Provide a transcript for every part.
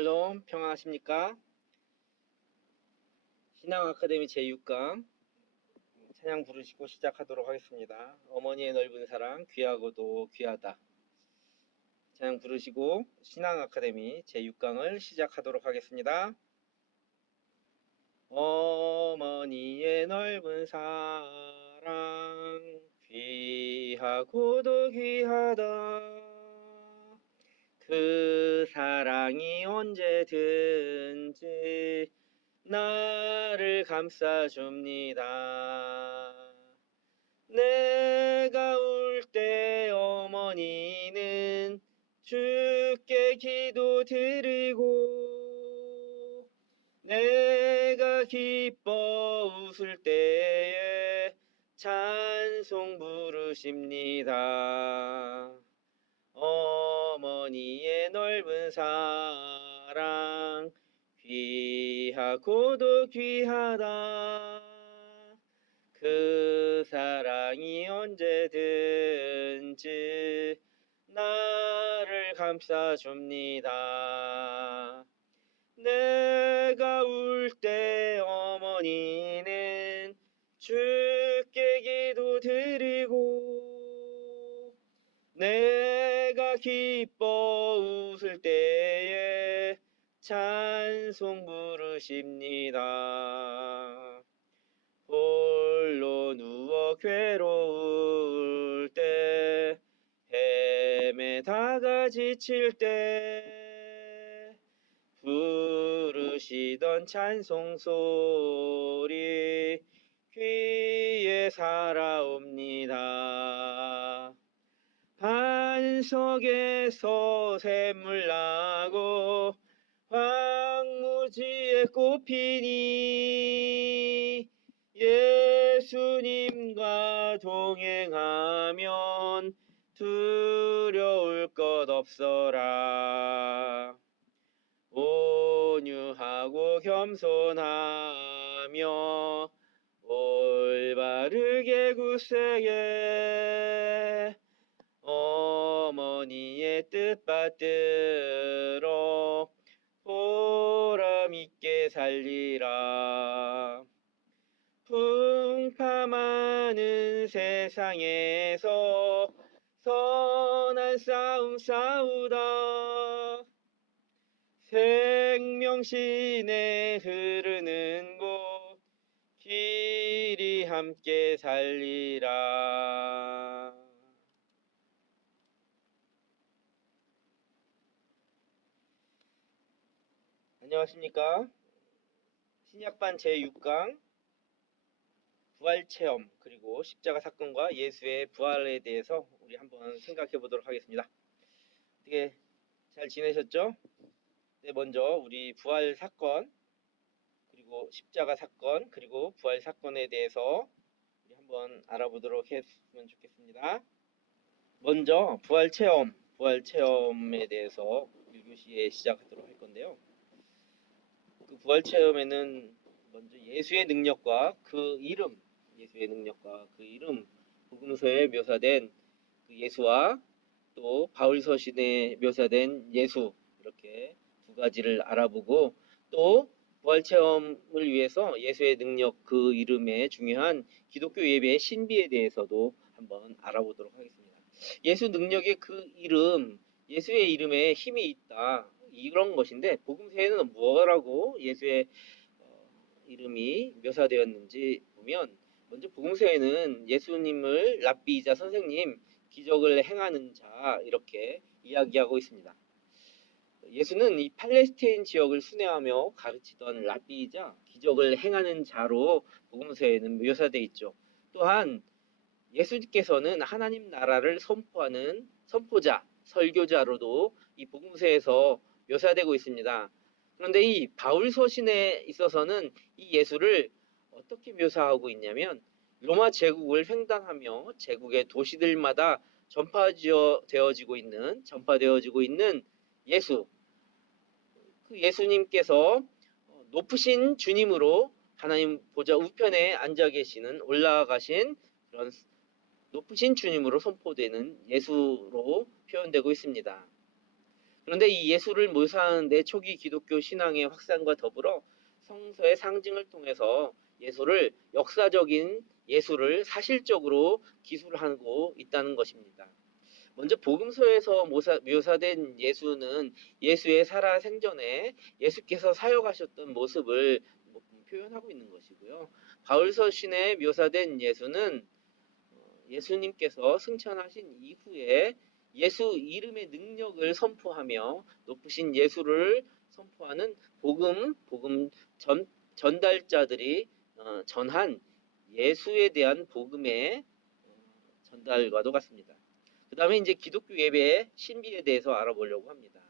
샬롬, 평안하십니까? 신앙 아카데미 제6강 찬양 부르시고 시작하도록 하겠습니다. 어머니의 넓은 사랑, 귀하고도 귀하다. 찬양 부르시고 신앙 아카데미 제6강을 시작하도록 하겠습니다. 어머니의 넓은 사랑, 귀하고도 귀하다. 그 사랑이 언제든지 나를 감싸줍니다. 내가 울 때 어머니는 주께 기도드리고, 내가 기뻐 웃을 때에 찬송 부르십니다. 어머니의 넓은 사랑, 귀하고도 귀하다. 그 사랑이 언제든지 나를 감싸줍니다. 내가 울 때 어머니는 주께 기도드리고, 내가 기뻐 웃을 때에 찬송 부르십니다. 홀로 누워 괴로울 때, 헤매다가 지칠 때 부르시던 찬송 소리 귀에 살아옵니다. 반석에서 샘물 나고 황무지에 꽃피니, 예수님과 동행하면 두려울 것 없어라. 온유하고 겸손하며 올바르게 굳세게 어머니의 뜻 받들어 보람있게 살리라. 풍파많은 세상에서 선한 싸움 싸우다, 생명신에 흐르는 곳 길이 함께 살리라. 안녕하십니까? 신약반 제6강 부활체험, 그리고 십자가 사건과 예수의 부활에 대해서 우리 한번 생각해 보도록 하겠습니다. 어떻게 잘 지내셨죠? 네, 먼저 우리 부활 사건, 그리고 십자가 사건, 그리고 부활 사건에 대해서 우리 한번 알아보도록 했으면 좋겠습니다. 먼저 부활 체험에 대해서 1교시에 시작하도록 할 건데요. 그 부활 체험에는 먼저 예수의 능력과 그 이름, 복음서에 묘사된 그 예수와 또 바울 서신에 묘사된 예수, 이렇게 두 가지를 알아보고, 또 부활 체험을 위해서 예수의 능력, 그 이름에 중요한 기독교 예배의 신비에 대해서도 한번 알아보도록 하겠습니다. 예수 능력의 그 이름, 예수의 이름에 힘이 있다, 이런 것인데, 복음서에는 뭐라고 예수의 이름이 묘사되었는지 보면, 먼저 복음서에는 예수님을 랍비이자 선생님, 기적을 행하는 자, 이렇게 이야기하고 있습니다. 예수는 이 팔레스타인 지역을 순회하며 가르치던 랍비이자 기적을 행하는 자로 복음서에는 묘사되어 있죠. 또한 예수께서는 하나님 나라를 선포하는 선포자, 설교자로도 이 복음서에서 묘사되고 있습니다. 그런데 이 바울 서신에 있어서는 이 예수를 어떻게 묘사하고 있냐면, 로마 제국을 횡단하며 제국의 도시들마다 전파되어지고 있는 예수, 그 예수님께서 높으신 주님으로 하나님 보좌 우편에 앉아 계시는, 올라가신 그런 높으신 주님으로 선포되는 예수로 표현되고 있습니다. 그런데 이 예수를 묘사하는데 초기 기독교 신앙의 확산과 더불어 성서의 상징을 통해서 예수를 역사적인 예수를 사실적으로 기술하고 있다는 것입니다. 먼저 복음서에서 묘사된 예수는 예수의 살아 생전에 예수께서 사역하셨던 모습을 표현하고 있는 것이고요. 바울서신에 묘사된 예수는 예수님께서 승천하신 이후에 예수 이름의 능력을 선포하며 높으신 예수를 선포하는 복음 전달자들이 전한 예수에 대한 복음의 전달과도 같습니다. 그 다음에 이제 기독교 예배의 신비에 대해서 알아보려고 합니다.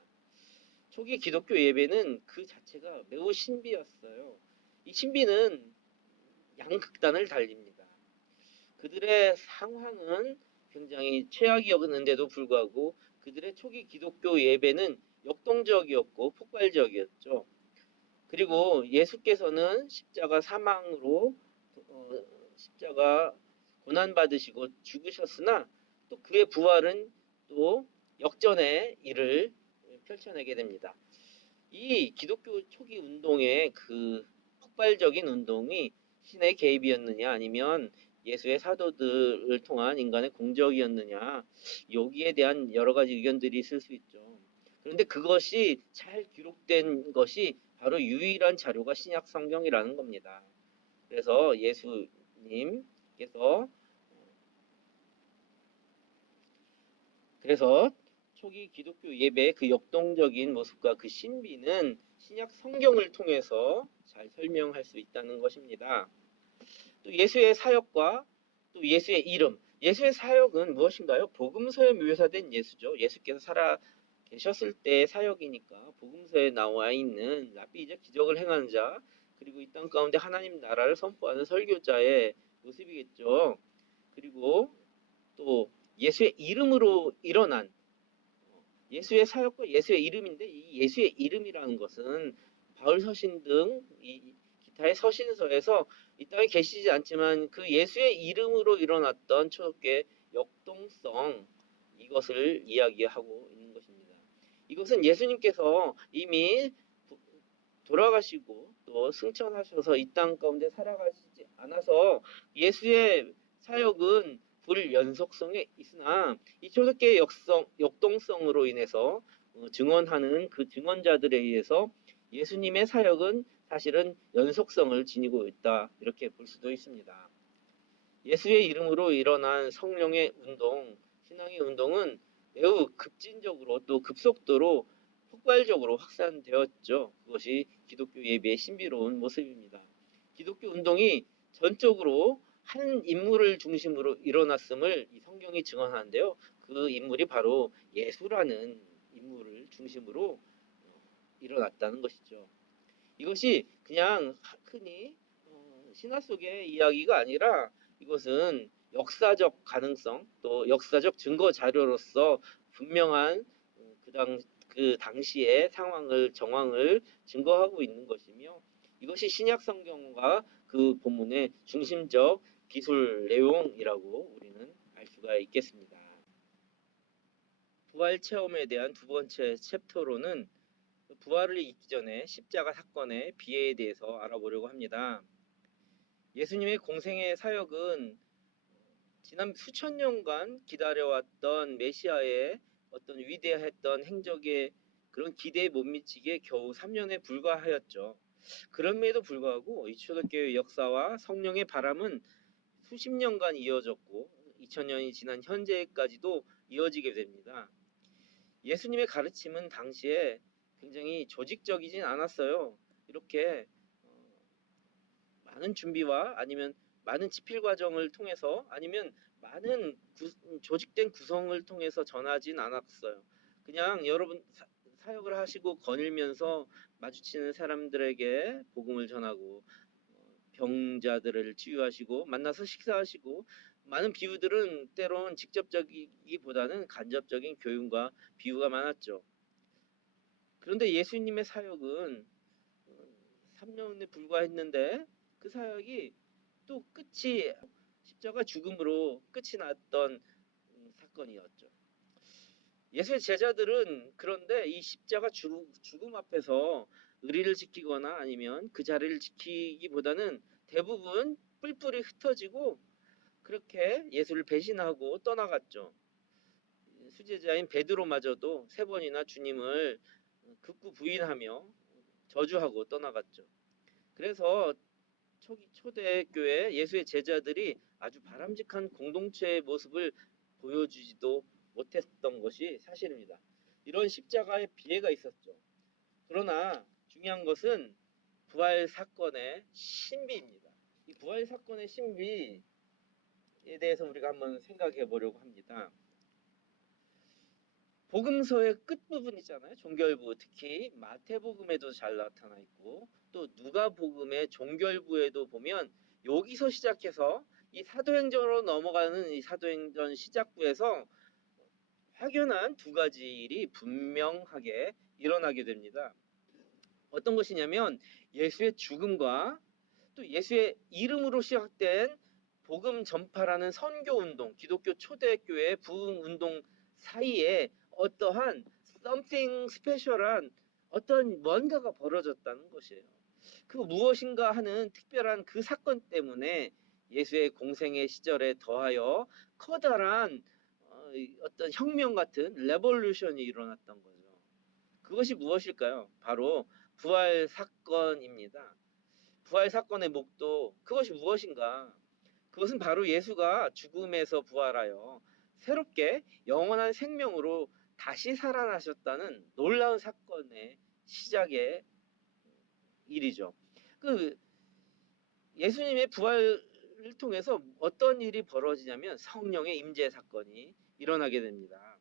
초기 기독교 예배는 그 자체가 매우 신비였어요. 이 신비는 양극단을 달립니다. 그들의 상황은 굉장히 최악이었는데도 불구하고 그들의 초기 기독교 예배는 역동적이었고 폭발적이었죠. 그리고 예수께서는 십자가 사망으로 십자가 고난받으시고 죽으셨으나 또 그의 부활은 또 역전의 일을 펼쳐내게 됩니다. 이 기독교 초기 운동의 그 폭발적인 운동이 신의 개입이었느냐 아니면 예수의 사도들을 통한 인간의 공적이었느냐 여기에 대한 여러 가지 의견들이 있을 수 있죠. 그런데 그것이 잘 기록된 것이 바로 유일한 자료가 신약 성경이라는 겁니다. 그래서 예수님께서 초기 기독교 예배의 그 역동적인 모습과 그 신비는 신약 성경을 통해서 잘 설명할 수 있다는 것입니다. 또 예수의 사역과 또 예수의 이름. 예수의 사역은 무엇인가요? 복음서에 묘사된 예수죠. 예수께서 살아 계셨을 때 사역이니까 복음서에 나와 있는 랍비이자 기적을 행하는 자, 그리고 이 땅 가운데 하나님 나라를 선포하는 설교자의 모습이겠죠. 그리고 또 예수의 이름으로 일어난 예수의 사역과 예수의 이름인데 이 예수의 이름이라는 것은 바울 서신 등 기타의 서신서에서 이 땅에 계시지 않지만 그 예수의 이름으로 일어났던 초대교회 역동성 이것을 이야기하고 있는 것입니다. 이것은 예수님께서 이미 돌아가시고 또 승천하셔서 이 땅 가운데 살아가시지 않아서 예수의 사역은 불연속성에 있으나 이 초대교회의 역동성으로 인해서 증언하는 그 증언자들에 의해서 예수님의 사역은 사실은 연속성을 지니고 있다 이렇게 볼 수도 있습니다. 예수의 이름으로 일어난 성령의 운동, 신앙의 운동은 매우 급진적으로 또 급속도로 폭발적으로 확산되었죠. 그것이 기독교 예배의 신비로운 모습입니다. 기독교 운동이 전적으로 한 인물을 중심으로 일어났음을 이 성경이 증언하는데요. 그 인물이 바로 예수라는 인물을 중심으로 일어났다는 것이죠. 이것이 그냥 흔히 신화 속의 이야기가 아니라 이것은 역사적 가능성 또 역사적 증거 자료로서 분명한 그 당시의 정황을 증거하고 있는 것이며 이것이 신약 성경과 그 본문의 중심적 기술 내용이라고 우리는 알 수가 있겠습니다. 부활 체험에 대한 두 번째 챕터로는 부활을 잊기 전에 십자가 사건의 비애에 대해서 알아보려고 합니다. 예수님의 공생의 사역은 지난 수천 년간 기다려왔던 메시아의 어떤 위대했던 행적의 그런 기대에 못 미치게 겨우 3년에 불과하였죠. 그럼에도 불구하고 이 초대교회 역사와 성령의 바람은 수십 년간 이어졌고 2000년이 지난 현재까지도 이어지게 됩니다. 예수님의 가르침은 당시에 굉장히 조직적이진 않았어요. 이렇게 많은 준비와 아니면 많은 집필 과정을 통해서 아니면 많은 조직된 구성을 통해서 전하진 않았어요. 그냥 여러분 사역을 하시고 거닐면서 마주치는 사람들에게 복음을 전하고 병자들을 치유하시고 만나서 식사하시고 많은 비유들은 때론 직접적이기보다는 간접적인 교훈과 비유가 많았죠. 그런데 예수님의 사역은 3년에 불과했는데 그 사역이 또 끝이 십자가 죽음으로 끝이 났던 사건이었죠. 예수의 제자들은 그런데 이 십자가 죽음 앞에서 의리를 지키거나 아니면 그 자리를 지키기보다는 대부분 뿔뿔이 흩어지고 그렇게 예수를 배신하고 떠나갔죠. 수제자인 베드로마저도 세 번이나 주님을 극구 부인하며 저주하고 떠나갔죠. 그래서 초대교회 예수의 제자들이 아주 바람직한 공동체의 모습을 보여주지도 못했던 것이 사실입니다. 이런 십자가의 비애가 있었죠. 그러나 중요한 것은 부활 사건의 신비입니다. 이 부활 사건의 신비에 대해서 우리가 한번 생각해 보려고 합니다. 복음서의 끝부분 있잖아요. 종결부, 특히 마태복음에도 잘 나타나 있고 또 누가복음의 종결부에도 보면 여기서 시작해서 이 사도행전으로 넘어가는 이 사도행전 시작부에서 확연한 두 가지 일이 분명하게 일어나게 됩니다. 어떤 것이냐면 예수의 죽음과 또 예수의 이름으로 시작된 복음 전파라는 선교 운동, 기독교 초대교회 부흥 운동 사이에 어떠한 something 스페셜한 어떤 뭔가가 벌어졌다는 것이에요. 그 무엇인가 하는 특별한 그 사건 때문에 예수의 공생의 시절에 더하여 커다란 어떤 혁명 같은 레볼루션이 일어났던 거죠. 그것이 무엇일까요? 바로 부활 사건입니다. 부활 사건의 목도 그것이 무엇인가? 그것은 바로 예수가 죽음에서 부활하여 새롭게 영원한 생명으로 다시 살아나셨다는 놀라운 사건의 시작의 일이죠. 그 예수님의 부활을 통해서 어떤 일이 벌어지냐면 성령의 임재 사건이 일어나게 됩니다.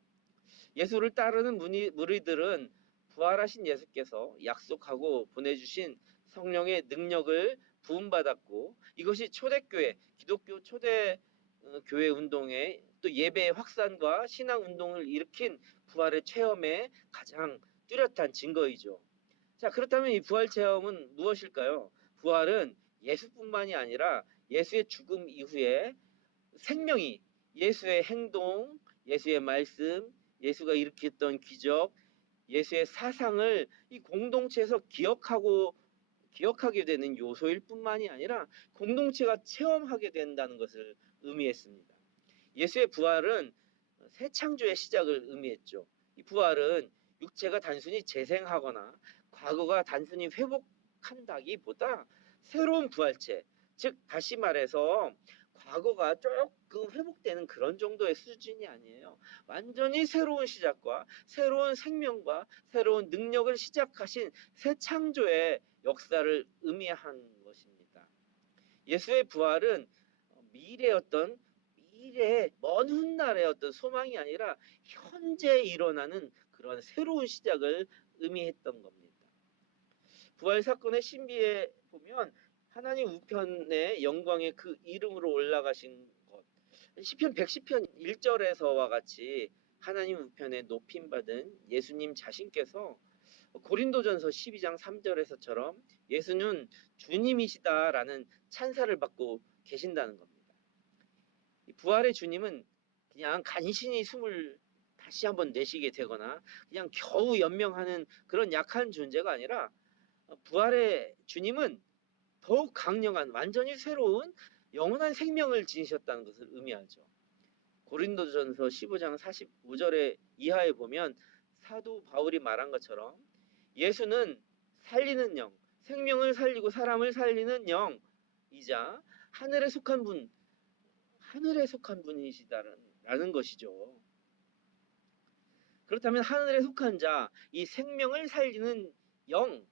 예수를 따르는 무리들은 부활하신 예수께서 약속하고 보내주신 성령의 능력을 부음받았고 이것이 초대교회, 기독교 초대 교회 운동의 또 예배의 확산과 신앙 운동을 일으킨 부활의 체험의 가장 뚜렷한 증거이죠. 자, 그렇다면 이 부활 체험은 무엇일까요? 부활은 예수뿐만이 아니라 예수의 죽음 이후에 생명이 예수의 행동, 예수의 말씀, 예수가 일으켰던 기적, 예수의 사상을 이 공동체에서 기억하게 되는 요소일 뿐만이 아니라 공동체가 체험하게 된다는 것을 의미했습니다. 예수의 부활은 새 창조의 시작을 의미했죠. 이 부활은 육체가 단순히 재생하거나 과거가 단순히 회복한다기보다 새로운 부활체, 즉 다시 말해서 과거가 조금 회복되는 그런 정도의 수준이 아니에요. 완전히 새로운 시작과 새로운 생명과 새로운 능력을 시작하신 새 창조의 역사를 의미한 것입니다. 예수의 부활은 미래의 먼 훗날의 어떤 소망이 아니라 현재 일어나는 그런 새로운 시작을 의미했던 겁니다. 부활 사건의 신비에 보면 하나님 우편의 영광의 그 이름으로 올라가신 것, 시편 110편 1절에서와 같이 하나님 우편에 높임 받은 예수님 자신께서 고린도전서 12장 3절에서처럼 예수는 주님이시다라는 찬사를 받고 계신다는 겁니다. 부활의 주님은 그냥 간신히 숨을 다시 한번 내쉬게 되거나 그냥 겨우 연명하는 그런 약한 존재가 아니라 부활의 주님은 더욱 강력한 완전히 새로운 영원한 생명을 지니셨다는 것을 의미하죠. 고린도전서 15장 45절에 이하에 보면 사도 바울이 말한 것처럼 예수는 살리는 영, 생명을 살리고 사람을 살리는 영이자 하늘에 속한 분이시다라는 것이죠. 그렇다면 하늘에 속한 자, 이 생명을 살리는 영,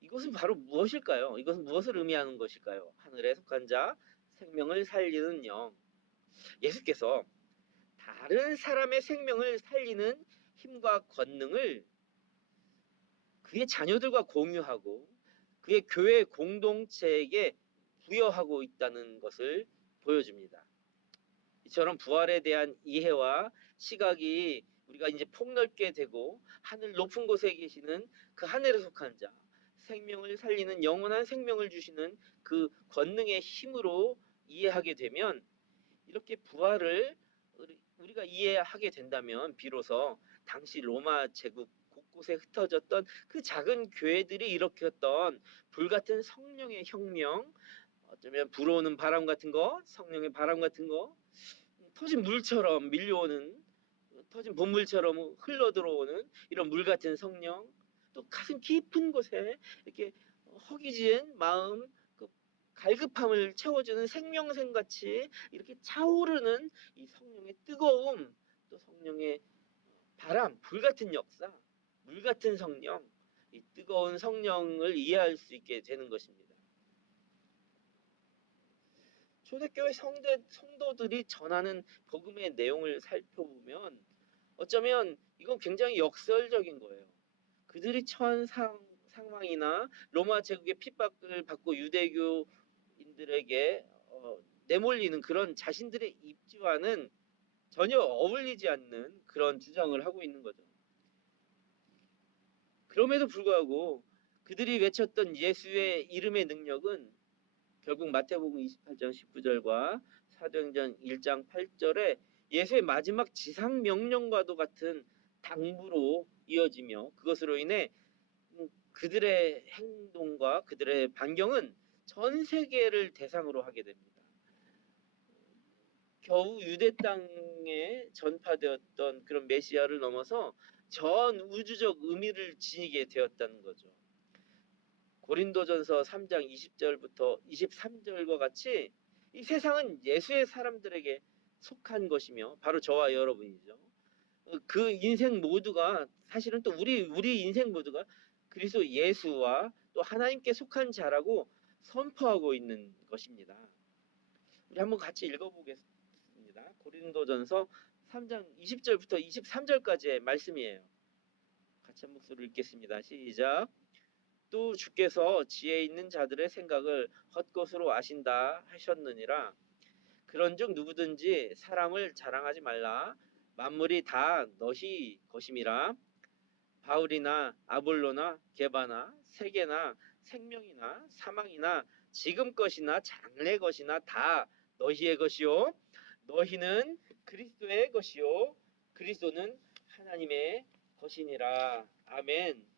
이것은 바로 무엇일까요? 이것은 무엇을 의미하는 것일까요? 하늘에 속한 자, 생명을 살리는 영. 예수께서 다른 사람의 생명을 살리는 힘과 권능을 그의 자녀들과 공유하고 그의 교회 공동체에게 부여하고 있다는 것을 보여줍니다. 이처럼 부활에 대한 이해와 시각이 우리가 이제 폭넓게 되고 하늘 높은 곳에 계시는 그 하늘에 속한 자, 생명을 살리는 영원한 생명을 주시는 그 권능의 힘으로 이해하게 되면 이렇게 부활을 우리가 이해하게 된다면 비로소 당시 로마 제국 곳곳에 흩어졌던 그 작은 교회들이 일으켰던 불같은 성령의 혁명, 어쩌면 불어오는 바람 같은 거, 성령의 바람 같은 거, 터진 물처럼 밀려오는, 터진 본물처럼 흘러 들어오는 이런 물 같은 성령, 또 가슴 깊은 곳에 이렇게 허기진 마음, 그 갈급함을 채워주는 생명샘 같이 이렇게 차오르는 이 성령의 뜨거움, 또 성령의 바람, 불 같은 역사, 물 같은 성령, 이 뜨거운 성령을 이해할 수 있게 되는 것입니다. 초대교회 성도들이 전하는 복음의 내용을 살펴보면 어쩌면 이건 굉장히 역설적인 거예요. 그들이 처한 상황이나 로마 제국의 핍박을 받고 유대교인들에게 내몰리는 그런 자신들의 입지와는 전혀 어울리지 않는 그런 주장을 하고 있는 거죠. 그럼에도 불구하고 그들이 외쳤던 예수의 이름의 능력은 결국 마태복음 28장 19절과 사도행전 1장 8절에 예수의 마지막 지상 명령과도 같은 당부로 이어지며 그것으로 인해 그들의 행동과 그들의 반경은 전 세계를 대상으로 하게 됩니다. 겨우 유대 땅에 전파되었던 그런 메시아를 넘어서 전 우주적 의미를 지니게 되었다는 거죠. 고린도전서 3장 20절부터 23절과 같이 이 세상은 예수의 사람들에게 속한 것이며 바로 저와 여러분이죠. 그 인생 모두가 사실은 또 우리 인생 모두가 그리스도 예수와 또 하나님께 속한 자라고 선포하고 있는 것입니다. 우리 한번 같이 읽어보겠습니다. 고린도전서 3장 20절부터 23절까지의 말씀이에요. 같이 한 목소리로 읽겠습니다. 시작. 또 주께서 지혜 있는 자들의 생각을 헛것으로 아신다 하셨느니라. 그런즉 누구든지 사람을 자랑하지 말라. 만물이 다 너희 것임이라. 바울이나 아볼로나 게바나 세계나 생명이나 사망이나 지금 것이나 장래 것이나 다 너희의 것이요 너희는 그리스도의 것이요 그리스도는 하나님의 것이니라. 아멘.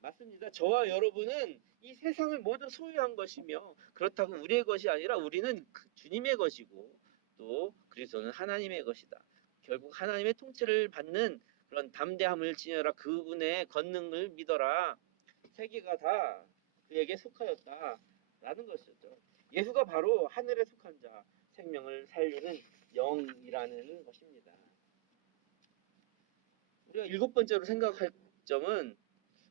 맞습니다. 저와 여러분은 이 세상을 모두 소유한 것이며 그렇다고 우리의 것이 아니라 우리는 주님의 것이고 또 그리스도는 하나님의 것이다. 결국 하나님의 통치를 받는 그런 담대함을 지녀라. 그분의 권능을 믿어라. 세계가 다 그에게 속하였다. 라는 것이죠. 예수가 바로 하늘에 속한 자, 생명을 살리는 영이라는 것입니다. 우리가 7번째로 생각할 점은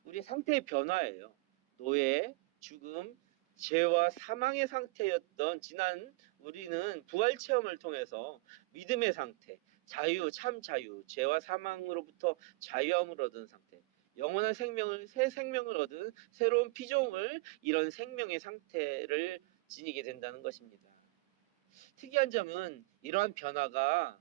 우리의 상태의 변화예요. 노예, 죽음, 죄와 사망의 상태였던 지난 우리는 부활 체험을 통해서 믿음의 상태, 자유, 참 자유, 죄와 사망으로부터 자유함을 얻은 상태, 영원한 생명을 새 생명을 얻은 새로운 피조물 이런 생명의 상태를 지니게 된다는 것입니다. 특이한 점은 이러한 변화가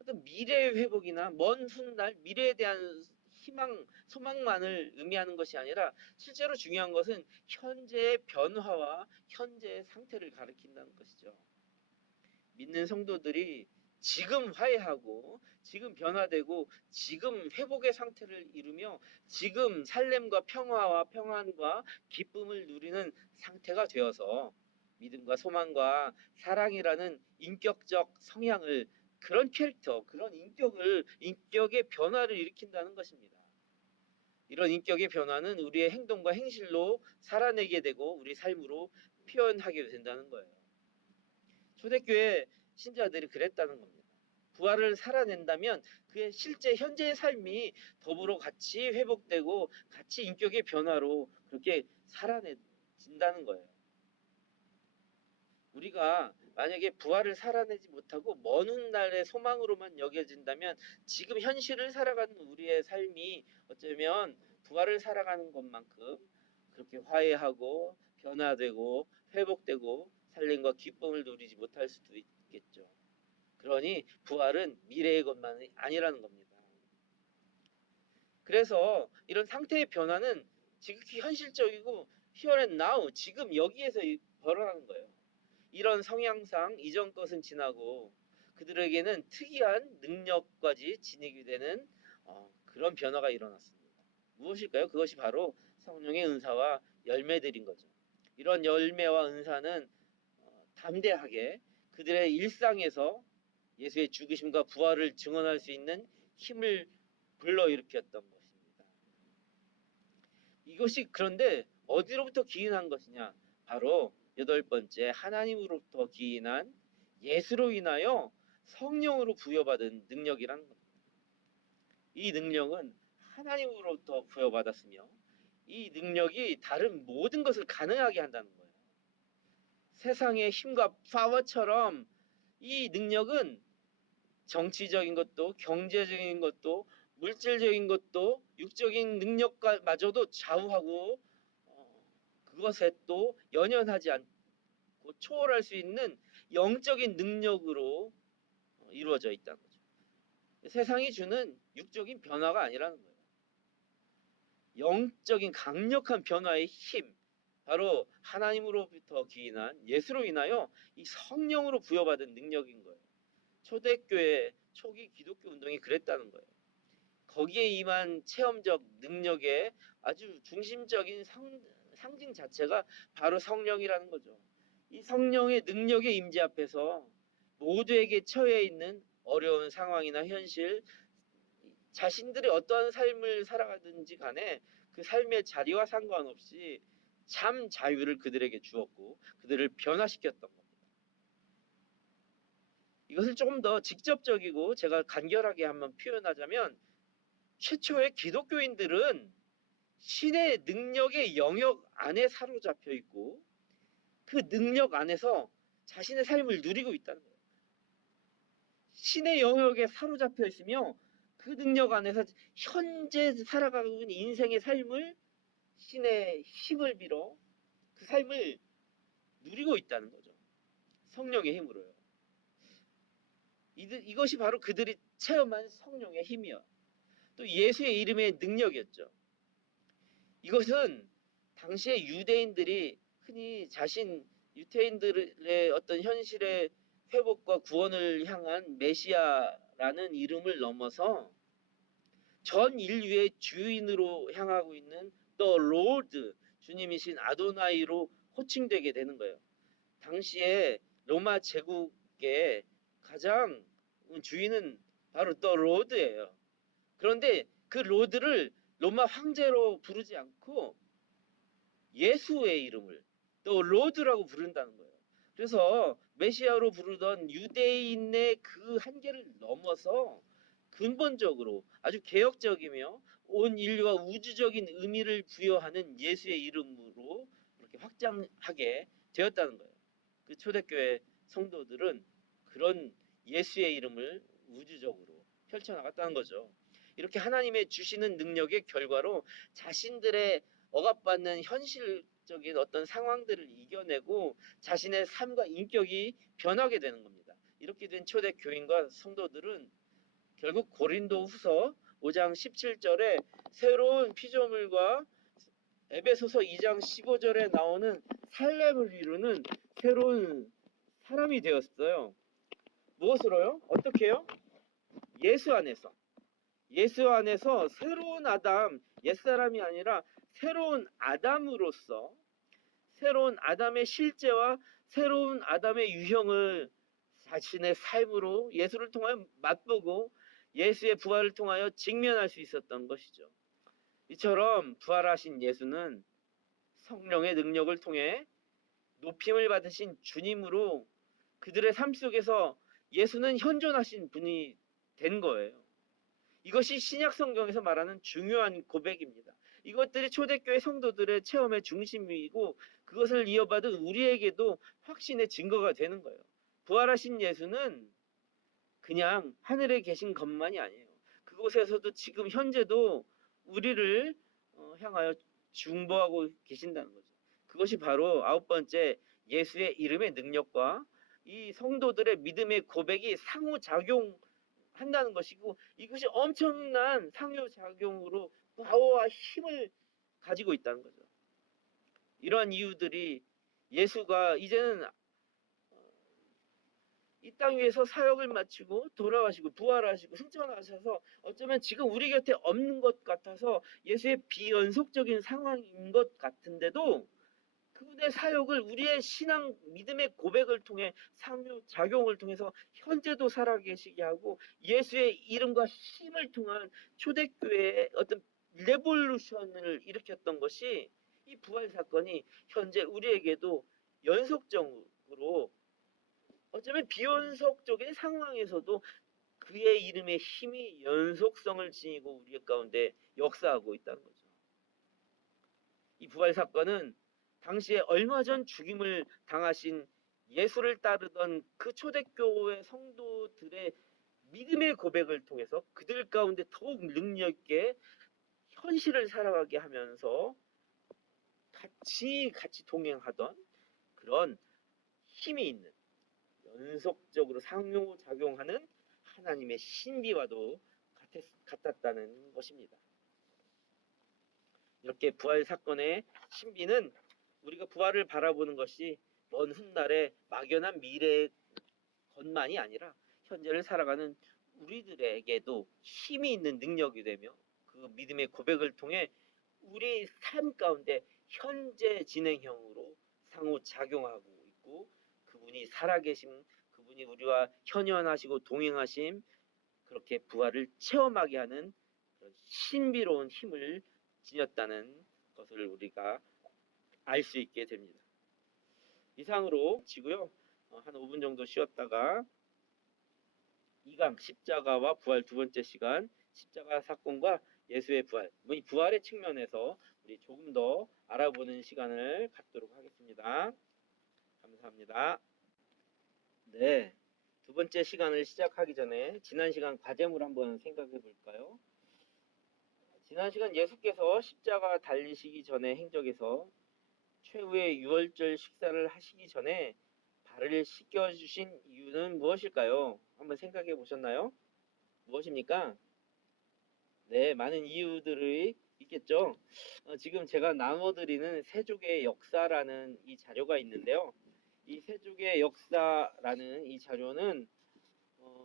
어떤 미래의 회복이나 먼 훗날 미래에 대한 희망, 소망만을 의미하는 것이 아니라 실제로 중요한 것은 현재의 변화와 현재의 상태를 가리킨다는 것이죠. 믿는 성도들이 지금 화해하고 지금 변화되고 지금 회복의 상태를 이루며 지금 살렘과 평화와 평안과 기쁨을 누리는 상태가 되어서 믿음과 소망과 사랑이라는 인격적 성향을 그런 캐릭터, 그런 인격의 변화를 일으킨다는 것입니다. 이런 인격의 변화는 우리의 행동과 행실로 살아내게 되고 우리 삶으로 표현하게 된다는 거예요. 초대교회 신자들이 그랬다는 겁니다. 부활을 살아낸다면 그의 실제 현재의 삶이 더불어 같이 회복되고 같이 인격의 변화로 그렇게 살아내진다는 거예요. 우리가 만약에 부활을 살아내지 못하고 먼 훗날의 소망으로만 여겨진다면 지금 현실을 살아가는 우리의 삶이 어쩌면 부활을 살아가는 것만큼 그렇게 화해하고 변화되고 회복되고 살림과 기쁨을 누리지 못할 수도 있겠죠. 그러니 부활은 미래의 것만이 아니라는 겁니다. 그래서 이런 상태의 변화는 지극히 현실적이고 here and now, 지금 여기에서 벌어나는 거예요. 이런 성향상 이전 것은 지나고 그들에게는 특이한 능력까지 지니게 되는 그런 변화가 일어났습니다. 무엇일까요? 그것이 바로 성령의 은사와 열매들인 거죠. 이런 열매와 은사는 담대하게 그들의 일상에서 예수의 죽으심과 부활을 증언할 수 있는 힘을 불러일으켰던 것입니다. 이것이 그런데 어디로부터 기인한 것이냐? 바로 8번째, 하나님으로부터 기인한 예수로 인하여 성령으로 부여받은 능력이라는 겁니다. 이 능력은 하나님으로부터 부여받았으며 이 능력이 다른 모든 것을 가능하게 한다는 거예요. 세상의 힘과 파워처럼 이 능력은 정치적인 것도 경제적인 것도 물질적인 것도 육적인 능력과마저도 좌우하고 그것에 또 연연하지 않고 초월할 수 있는 영적인 능력으로 이루어져 있다는 거죠. 세상이 주는 육적인 변화가 아니라는 거예요. 영적인 강력한 변화의 힘, 바로 하나님으로부터 기인한 예수로 인하여 이 성령으로 부여받은 능력인 거예요. 초대교회 초기 기독교 운동이 그랬다는 거예요. 거기에 임한 체험적 능력의 아주 중심적인 상징 자체가 바로 성령이라는 거죠. 이 성령의 능력의 임재 앞에서 모두에게 처해 있는 어려운 상황이나 현실, 자신들이 어떠한 삶을 살아가든지 간에 그 삶의 자리와 상관없이 참 자유를 그들에게 주었고 그들을 변화시켰던 겁니다. 이것을 조금 더 직접적이고 제가 간결하게 한번 표현하자면 최초의 기독교인들은 신의 능력의 영역 안에 사로잡혀 있고 그 능력 안에서 자신의 삶을 누리고 있다는 거예요. 신의 영역에 사로잡혀 있으며 그 능력 안에서 현재 살아가고 있는 인생의 삶을 신의 힘을 빌어 그 삶을 누리고 있다는 거죠. 성령의 힘으로요. 이것이 바로 그들이 체험한 성령의 힘이요. 또 예수의 이름의 능력이었죠. 이것은 당시의 유대인들이 흔히 유태인들의 어떤 현실의 회복과 구원을 향한 메시아라는 이름을 넘어서 전 인류의 주인으로 향하고 있는 The Lord, 주님이신 아도나이로 호칭되게 되는 거예요. 당시에 로마 제국의 가장 주인은 바로 The Lord예요. 그런데 그 로드를 로마 황제로 부르지 않고 예수의 이름을 또 로드라고 부른다는 거예요. 그래서 메시아로 부르던 유대인의 그 한계를 넘어서 근본적으로 아주 개혁적이며 온 인류와 우주적인 의미를 부여하는 예수의 이름으로 그렇게 확장하게 되었다는 거예요. 그 초대교회 성도들은 그런 예수의 이름을 우주적으로 펼쳐나갔다는 거죠. 이렇게 하나님의 주시는 능력의 결과로 자신들의 억압받는 현실적인 어떤 상황들을 이겨내고 자신의 삶과 인격이 변하게 되는 겁니다. 이렇게 된 초대 교인과 성도들은 결국 고린도 후서 5장 17절에 새로운 피조물과 에베소서 2장 15절에 나오는 살렘을 이루는 새로운 사람이 되었어요. 무엇으로요? 어떻게요? 예수 안에서 새로운 아담, 옛사람이 아니라 새로운 아담으로서 새로운 아담의 실제와 새로운 아담의 유형을 자신의 삶으로 예수를 통하여 맛보고 예수의 부활을 통하여 직면할 수 있었던 것이죠. 이처럼 부활하신 예수는 성령의 능력을 통해 높임을 받으신 주님으로 그들의 삶 속에서 예수는 현존하신 분이 된 거예요. 이것이 신약 성경에서 말하는 중요한 고백입니다. 이것들이 초대교회 성도들의 체험의 중심이고 그것을 이어받은 우리에게도 확신의 증거가 되는 거예요. 부활하신 예수는 그냥 하늘에 계신 것만이 아니에요. 그곳에서도 지금 현재도 우리를 향하여 중보하고 계신다는 거죠. 그것이 바로 9번째 예수의 이름의 능력과 이 성도들의 믿음의 고백이 상호작용한다는 것이고 이것이 엄청난 상호작용으로 파워와 힘을 가지고 있다는 거죠. 이러한 이유들이 예수가 이제는 이 땅 위에서 사역을 마치고 돌아가시고 부활하시고 승천하셔서 어쩌면 지금 우리 곁에 없는 것 같아서 예수의 비연속적인 상황인 것 같은데도 그분의 사역을 우리의 신앙 믿음의 고백을 통해 상호작용을 통해서 현재도 살아계시게 하고 예수의 이름과 힘을 통한 초대교회의 어떤 레볼루션을 일으켰던 것이 이 부활 사건이 현재 우리에게도 연속적으로 어쩌면 비연속적인 상황에서도 그의 이름의 힘이 연속성을 지니고 우리 가운데 역사하고 있다는 거죠. 이 부활 사건은 당시에 얼마 전 죽임을 당하신 예수를 따르던 그 초대교회 성도들의 믿음의 고백을 통해서 그들 가운데 더욱 능력 있게 현실을 살아가게 하면서 같이 동행하던 그런 힘이 있는 연속적으로 상호작용하는 하나님의 신비와도 같았다는 것입니다. 이렇게 부활 사건의 신비는 우리가 부활을 바라보는 것이 먼 훗날의 막연한 미래의 것만이 아니라 현재를 살아가는 우리들에게도 힘이 있는 능력이 되며 그 믿음의 고백을 통해 우리 삶 가운데 현재 진행형으로 상호작용하고 있고 그분이 살아계심, 그분이 우리와 현현하시고 동행하심, 그렇게 부활을 체험하게 하는 그런 신비로운 힘을 지녔다는 것을 우리가 알 수 있게 됩니다. 이상으로 지고요. 한 5분 정도 쉬었다가 2강 십자가와 부활 두 번째 시간 십자가 사건과 예수의 부활, 이 부활의 측면에서 우리 조금 더 알아보는 시간을 갖도록 하겠습니다. 감사합니다. 네, 두 번째 시간을 시작하기 전에 지난 시간 과제물 한번 생각해 볼까요? 지난 시간 예수께서 십자가 달리시기 전에 행적에서 최후의 유월절 식사를 하시기 전에 발을 씻겨주신 이유는 무엇일까요? 한번 생각해 보셨나요? 무엇입니까? 네, 많은 이유들이 있겠죠. 지금 제가 나눠드리는 세족의 역사라는 이 자료가 있는데요. 이 세족의 역사라는 이 자료는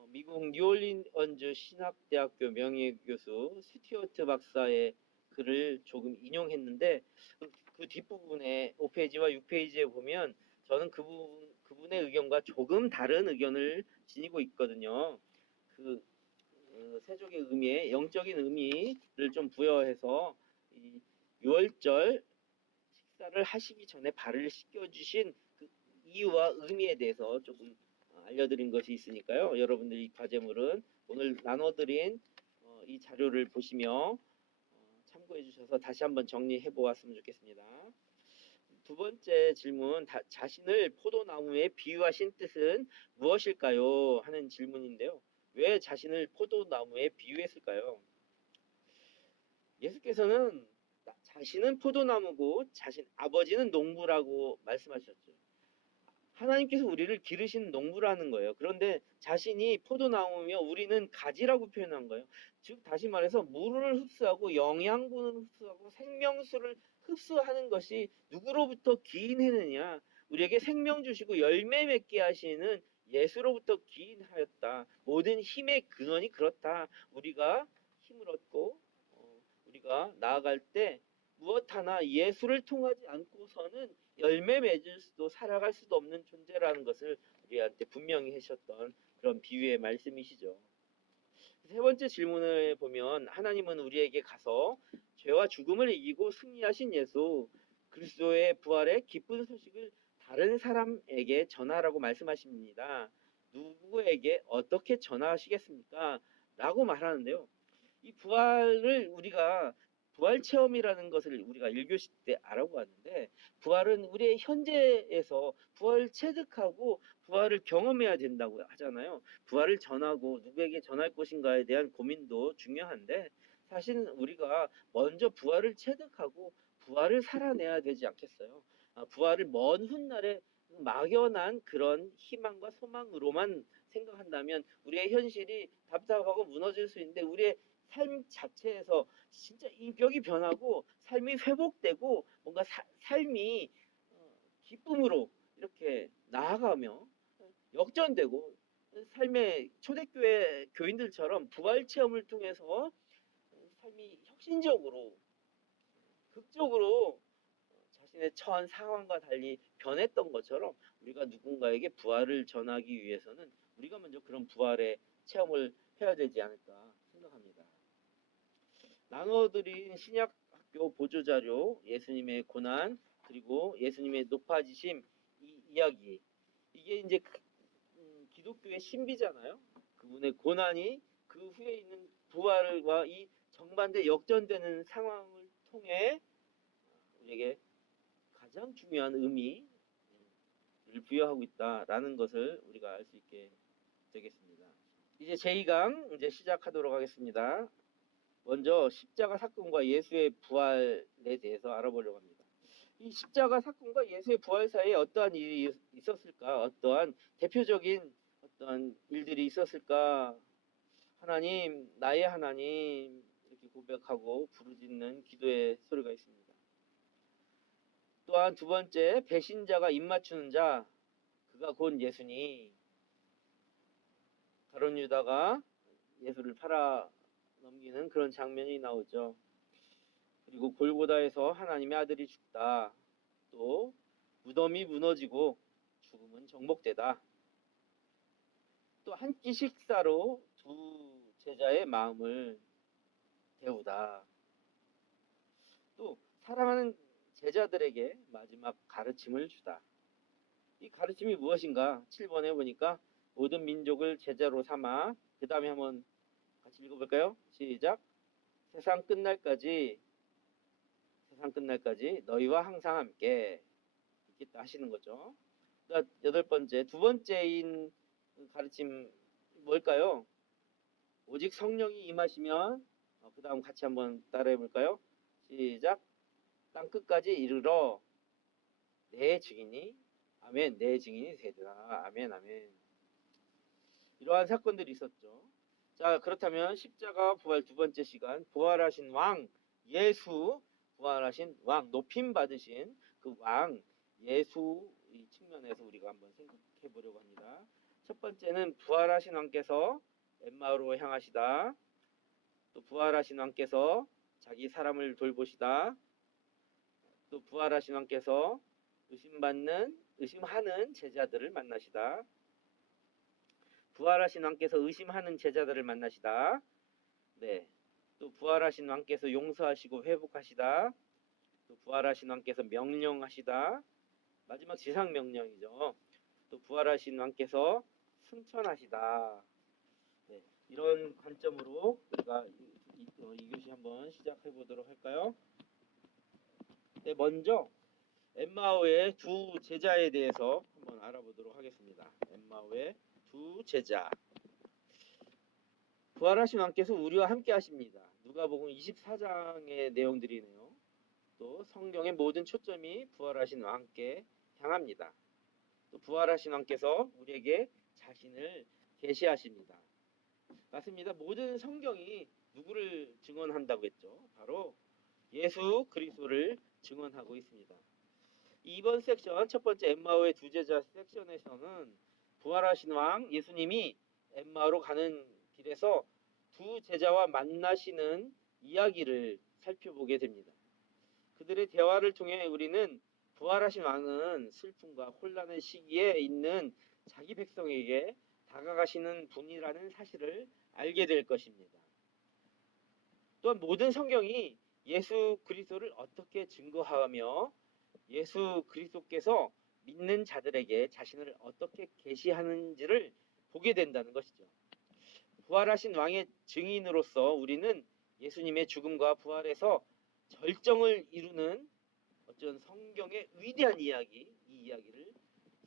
미국 뉴올리언즈 신학대학교 명예교수 스튜어트 박사의 글을 조금 인용했는데 그 뒷부분에 5페이지와 6페이지에 보면 저는 그분의 의견과 조금 다른 의견을 지니고 있거든요. 그 세족의 의미에 영적인 의미를 좀 부여해서 이 유월절 식사를 하시기 전에 발을 씻겨주신 그 이유와 의미에 대해서 조금 알려드린 것이 있으니까요. 여러분들 이 과제물은 오늘 나눠드린 이 자료를 보시며 참고해 주셔서 다시 한번 정리해 보았으면 좋겠습니다. 두 번째 질문, 자신을 포도나무에 비유하신 뜻은 무엇일까요? 하는 질문인데요. 왜 자신을 포도나무에 비유했을까요? 예수께서는 자신은 포도나무고 아버지는 농부라고 말씀하셨죠. 하나님께서 우리를 기르신 농부라는 거예요. 그런데 자신이 포도나무며 우리는 가지라고 표현한 거예요. 즉 다시 말해서 물을 흡수하고 영양분을 흡수하고 생명수를 흡수하는 것이 누구로부터 기인했느냐? 우리에게 생명 주시고 열매 맺게 하시는 예수로부터 기인하였다. 모든 힘의 근원이 그렇다. 우리가 힘을 얻고 우리가 나아갈 때 무엇 하나 예수를 통하지 않고서는 열매 맺을 수도 살아갈 수도 없는 존재라는 것을 우리한테 분명히 하셨던 그런 비유의 말씀이시죠. 세 번째 질문을 보면 하나님은 우리에게 가서 죄와 죽음을 이기고 승리하신 예수 그리스도의 부활의 기쁜 소식을 다른 사람에게 전하라고 말씀하십니다. 누구에게 어떻게 전하시겠습니까? 라고 말하는데요. 이 부활을 우리가 부활 체험이라는 것을 우리가 1교시 때 알아보았는데 부활은 우리의 현재에서 부활을 체득하고 부활을 경험해야 된다고 하잖아요. 부활을 전하고 누구에게 전할 것인가에 대한 고민도 중요한데 사실은 우리가 먼저 부활을 체득하고 부활을 살아내야 되지 않겠어요? 부활을 먼 훗날에 막연한 그런 희망과 소망으로만 생각한다면 우리의 현실이 답답하고 무너질 수 있는데 우리의 삶 자체에서 진짜 인격이 변하고 삶이 회복되고 뭔가 삶이 기쁨으로 이렇게 나아가며 역전되고 삶의 초대교회 교인들처럼 부활 체험을 통해서 삶이 혁신적으로 극적으로 자신의 처한 상황과 달리 변했던 것처럼 우리가 누군가에게 부활을 전하기 위해서는 우리가 먼저 그런 부활의 체험을 해야 되지 않을까 생각합니다. 나눠드린 신약학교 보조자료, 예수님의 고난, 그리고 예수님의 높아지심 이 이야기, 이게 이제 기독교의 신비잖아요. 그분의 고난이 그 후에 있는 부활과 이 정반대 역전되는 상황을 통해 우리에게 가장 중요한 의미를 부여하고 있다라는 것을 우리가 알 수 있게 되겠습니다. 이제 제2강 이제 시작하도록 하겠습니다. 먼저 십자가 사건과 예수의 부활에 대해서 알아보려고 합니다. 이 십자가 사건과 예수의 부활 사이에 어떠한 일이 있었을까? 어떠한 대표적인 어떤 일들이 있었을까? 하나님, 나의 하나님 이렇게 고백하고 부르짖는 기도의 소리가 있습니다. 또한 두 번째, 배신자가 입맞추는 자, 그가 곧 예수니. 가룟 유다가 예수를 팔아 넘기는 그런 장면이 나오죠. 그리고 골고다에서 하나님의 아들이 죽다. 또 무덤이 무너지고 죽음은 정복되다. 또 한 끼 식사로 두 제자의 마음을 데우다. 또 사랑하는 제자들에게 마지막 가르침을 주다. 이 가르침이 무엇인가? 7번에 보니까 모든 민족을 제자로 삼아. 그 다음에 한번 같이 읽어볼까요? 시작. 세상 끝날까지 너희와 항상 함께 이렇게 하시는 거죠. 여덟 번째, 두 번째인 가르침 뭘까요? 오직 성령이 임하시면 그 다음 같이 한번 따라해 볼까요? 시작. 땅 끝까지 이르러 내 증인이 아멘, 내 증인이 되리라. 아멘, 아멘. 이러한 사건들이 있었죠. 자, 그렇다면 십자가 부활 두 번째 시간, 부활하신 왕 예수, 부활하신 왕, 높임 받으신 그 왕 예수 이 측면에서 우리가 한번 생각해 보려고 합니다. 첫 번째는 부활하신 왕께서 엠마오로 향하시다. 또 부활하신 왕께서 자기 사람을 돌보시다. 또 부활하신 왕께서 의심하는 제자들을 만나시다. 부활하신 왕께서 의심하는 제자들을 만나시다. 네. 또 부활하신 왕께서 용서하시고 회복하시다. 또 부활하신 왕께서 명령하시다. 마지막 지상 명령이죠. 또 부활하신 왕께서 승천하시다. 네. 이런 관점으로 우리가 이 교시 한번 시작해 보도록 할까요? 네, 먼저 엠마오의 두 제자에 대해서 한번 알아보도록 하겠습니다. 엠마오의 두 제자. 부활하신 왕께서 우리와 함께 하십니다. 누가복음 24장의 내용들이네요. 또 성경의 모든 초점이 부활하신 왕께 향합니다. 또 부활하신 왕께서 우리에게 자신을 계시하십니다. 맞습니다. 모든 성경이 누구를 증언한다고 했죠? 바로 예수 그리스도를 증언하고 있습니다. 이번 섹션 첫 번째 엠마오의 두 제자 섹션에서는 부활하신 왕 예수님이 엠마오로 가는 길에서 두 제자와 만나시는 이야기를 살펴보게 됩니다. 그들의 대화를 통해 우리는 부활하신 왕은 슬픔과 혼란의 시기에 있는 자기 백성에게 다가가시는 분이라는 사실을 알게 될 것입니다. 또한 모든 성경이 예수 그리스도를 어떻게 증거하며 예수 그리스도께서 믿는 자들에게 자신을 어떻게 계시하는지를 보게 된다는 것이죠. 부활하신 왕의 증인으로서 우리는 예수님의 죽음과 부활에서 절정을 이루는 어떤 성경의 위대한 이야기, 이 이야기를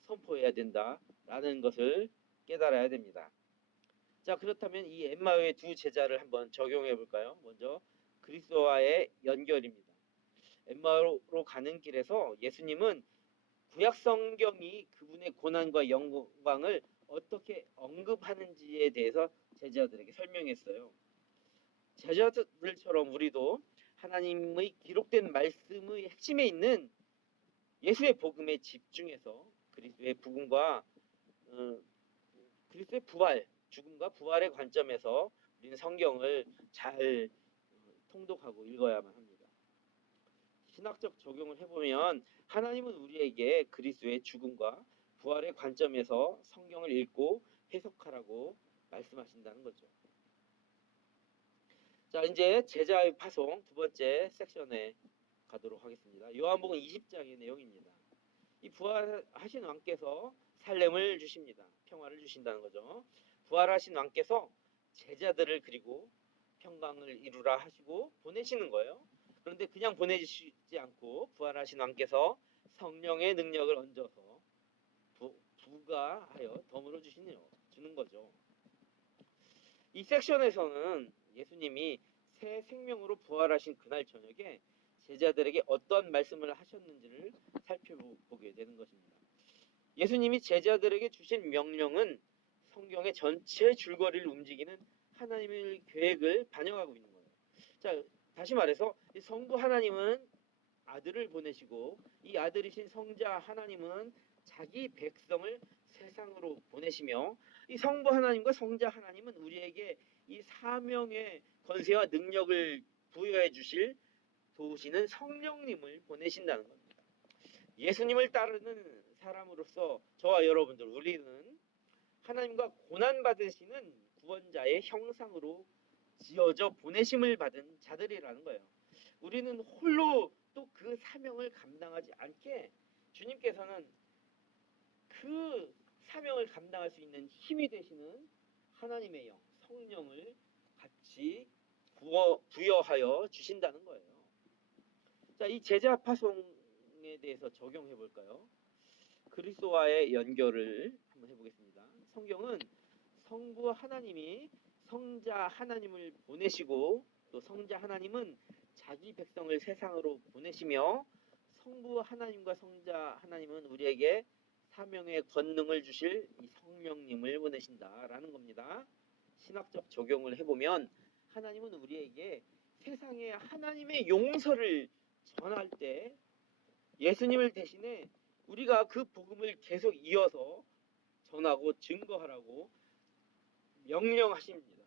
선포해야 된다라는 것을 깨달아야 됩니다. 자, 그렇다면 이 엠마오의 두 제자를 한번 적용해 볼까요? 먼저 그리스도와의 연결입니다. 엠마오로 가는 길에서 예수님은 구약 성경이 그분의 고난과 영광을 어떻게 언급하는지에 대해서 제자들에게 설명했어요. 제자들처럼 우리도 하나님의 기록된 말씀의 핵심에 있는 예수의 복음에 집중해서 그리스도의 복음과 그리스도의 부활, 죽음과 부활의 관점에서 우리는 성경을 잘 통독하고 읽어야만 합니다. 신학적 적용을 해보면 하나님은 우리에게 그리스도의 죽음과 부활의 관점에서 성경을 읽고 해석하라고 말씀하신다는 거죠. 자, 이제 제자의 파송 두 번째 섹션에 가도록 하겠습니다. 요한복음 20장의 내용입니다. 이 부활하신 왕께서 살렘을 주십니다. 평화를 주신다는 거죠. 부활하신 왕께서 제자들을 그리고 평강을 이루라 하시고 보내시는 거예요. 그런데 그냥 보내주시지 않고 부활하신 왕께서 성령의 능력을 얹어서 부가하여 덤으로 주는 거죠. 이 섹션에서는 예수님이 새 생명으로 부활하신 그날 저녁에 제자들에게 어떤 말씀을 하셨는지를 살펴보게 되는 것입니다. 예수님이 제자들에게 주신 명령은 성경의 전체 줄거리를 움직이는 하나님의 계획을 반영하고 있는 거예요. 자, 다시 말해서 성부 하나님은 아들을 보내시고 이 아들이신 성자 하나님은 자기 백성을 세상으로 보내시며 이 성부 하나님과 성자 하나님은 우리에게 이 사명의 권세와 능력을 부여해 주실 도우시는 성령님을 보내신다는 겁니다. 예수님을 따르는 사람으로서 저와 여러분들 우리는 하나님과 고난받으시는 구원자의 형상으로 지어져 보내심을 받은 자들이라는 거예요. 우리는 홀로 또 그 사명을 감당하지 않게 주님께서는 그 사명을 감당할 수 있는 힘이 되시는 하나님의 영, 성령을 같이 부여하여 주신다는 거예요. 자, 이 제자 파송에 대해서 적용해 볼까요? 그리스도와의 연결을 한번 해보겠습니다. 성경은 성부 하나님이 성자 하나님을 보내시고 또 성자 하나님은 자기 백성을 세상으로 보내시며 성부 하나님과 성자 하나님은 우리에게 사명의 권능을 주실 이 성령님을 보내신다라는 겁니다. 신학적 적용을 해보면 하나님은 우리에게 세상에 하나님의 용서를 전할 때 예수님을 대신해 우리가 그 복음을 계속 이어서 전하고 증거하라고 명령하십니다.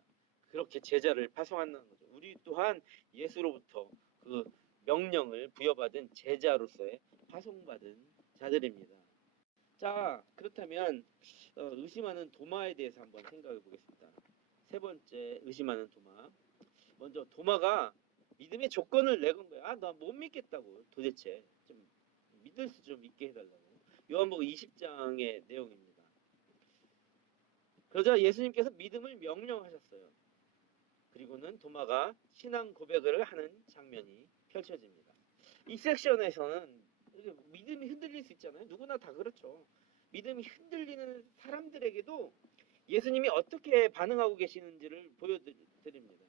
그렇게 제자를 파송한다는 거죠. 우리 또한 예수로부터 그 명령을 부여받은 제자로서의 파송받은 자들입니다. 자, 그렇다면 의심하는 도마에 대해서 한번 생각해 보겠습니다. 세 번째 의심하는 도마. 먼저 도마가 믿음의 조건을 내건 거야. 나 못 믿겠다고. 도대체 좀 믿을 수 좀 있게 해달라고. 요한복음 20장의 내용입니다. 그러자 예수님께서 믿음을 명령하셨어요. 그리고는 도마가 신앙 고백을 하는 장면이 펼쳐집니다. 이 섹션에서는 믿음이 흔들릴 수 있잖아요. 누구나 다 그렇죠. 믿음이 흔들리는 사람들에게도 예수님이 어떻게 반응하고 계시는지를 보여드립니다.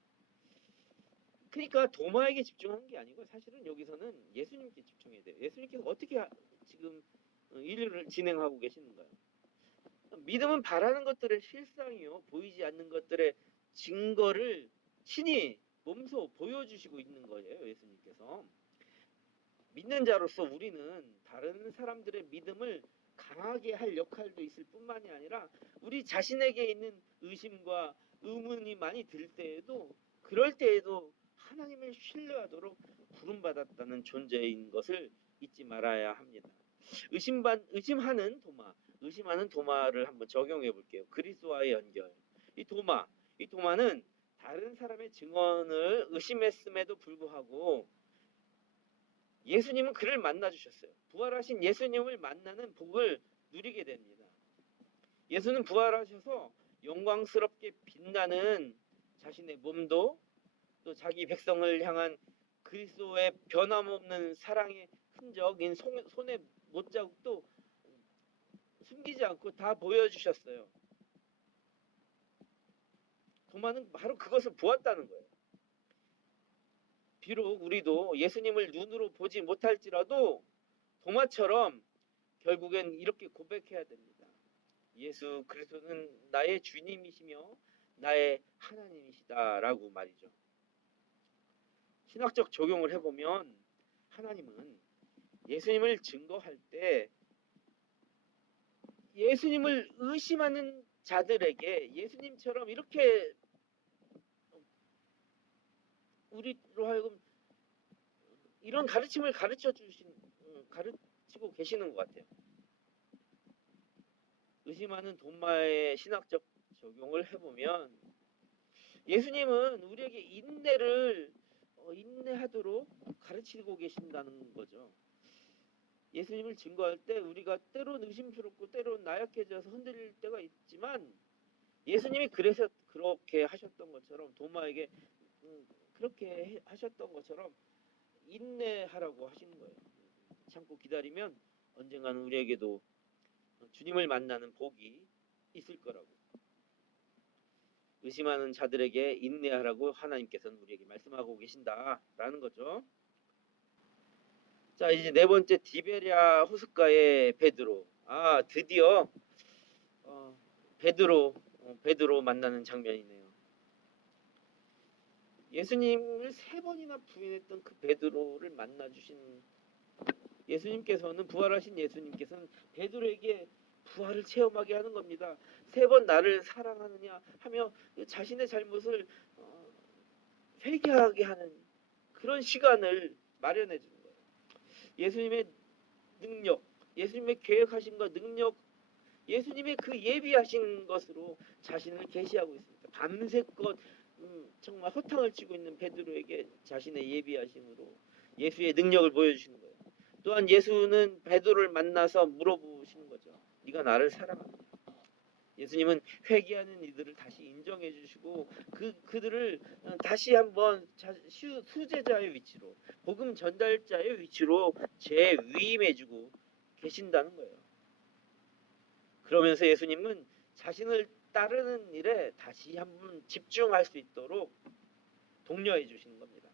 그러니까 도마에게 집중하는 게 아니고 사실은 여기서는 예수님께 집중해야 돼요. 예수님께서 어떻게 지금 일을 진행하고 계시는가요? 믿음은 바라는 것들의 실상이요. 보이지 않는 것들의 증거를 친히 몸소 보여주시고 있는 거예요. 예수님께서. 믿는 자로서 우리는 다른 사람들의 믿음을 강하게 할 역할도 있을 뿐만이 아니라 우리 자신에게 있는 의심과 의문이 많이 들 때에도 그럴 때에도 하나님을 신뢰하도록 부름받았다는 존재인 것을 잊지 말아야 합니다. 의심하는 도마를 한번 적용해 볼게요. 그리스도와의 연결. 이 도마는 다른 사람의 증언을 의심했음에도 불구하고 예수님은 그를 만나 주셨어요. 부활하신 예수님을 만나는 복을 누리게 됩니다. 예수는 부활하셔서 영광스럽게 빛나는 자신의 몸도 또 자기 백성을 향한 그리스도의 변함없는 사랑의 흔적인 손의 못자국도 숨기지 않고 다 보여주셨어요. 도마는 바로 그것을 보았다는 거예요. 비록 우리도 예수님을 눈으로 보지 못할지라도 도마처럼 결국엔 이렇게 고백해야 됩니다. 예수 그리스도는 나의 주님이시며 나의 하나님이시다라고 말이죠. 신학적 적용을 해보면 하나님은 예수님을 증거할 때 예수님을 의심하는 자들에게 예수님처럼 이렇게 우리로 하여금 이런 가르침을 가르치고 계시는 것 같아요. 의심하는 돈마의 신학적 적용을 해보면 예수님은 우리에게 인내를 인내하도록 가르치고 계신다는 거죠. 예수님을 증거할 때 우리가 때론 의심스럽고 때론 나약해져서 흔들릴 때가 있지만 예수님이 그래서 그렇게 하셨던 것처럼 도마에게 그렇게 하셨던 것처럼 인내하라고 하시는 거예요. 참고 기다리면 언젠가는 우리에게도 주님을 만나는 복이 있을 거라고. 의심하는 자들에게 인내하라고 하나님께서는 우리에게 말씀하고 계신다라는 거죠. 자, 이제 네 번째 디베랴 호숫가의 베드로. 드디어 베드로 만나는 장면이네요. 예수님을 3번이나 부인했던 그 베드로를 만나 주신 예수님께서는 부활하신 예수님께서는 베드로에게 부활을 체험하게 하는 겁니다. 3번 나를 사랑하느냐 하며 자신의 잘못을 회개하게 하는 그런 시간을 마련해 주는 거예요. 예수님의 능력, 예수님의 계획하신 것, 능력, 예수님의 그 예비하신 것으로 자신을 계시하고 있습니다. 밤새껏 정말 허탕을 치고 있는 베드로에게 자신의 예비하심으로 예수의 능력을 보여주시는 거예요. 또한 예수는 베드로를 만나서 물어보시는 거죠. 네가 나를 사랑하느냐? 예수님은 회개하는 이들을 다시 인정해 주시고 그들을 다시 한번 수제자의 위치로 복음 전달자의 위치로 재위임해 주고 계신다는 거예요. 그러면서 예수님은 자신을 따르는 일에 다시 한번 집중할 수 있도록 독려해 주시는 겁니다.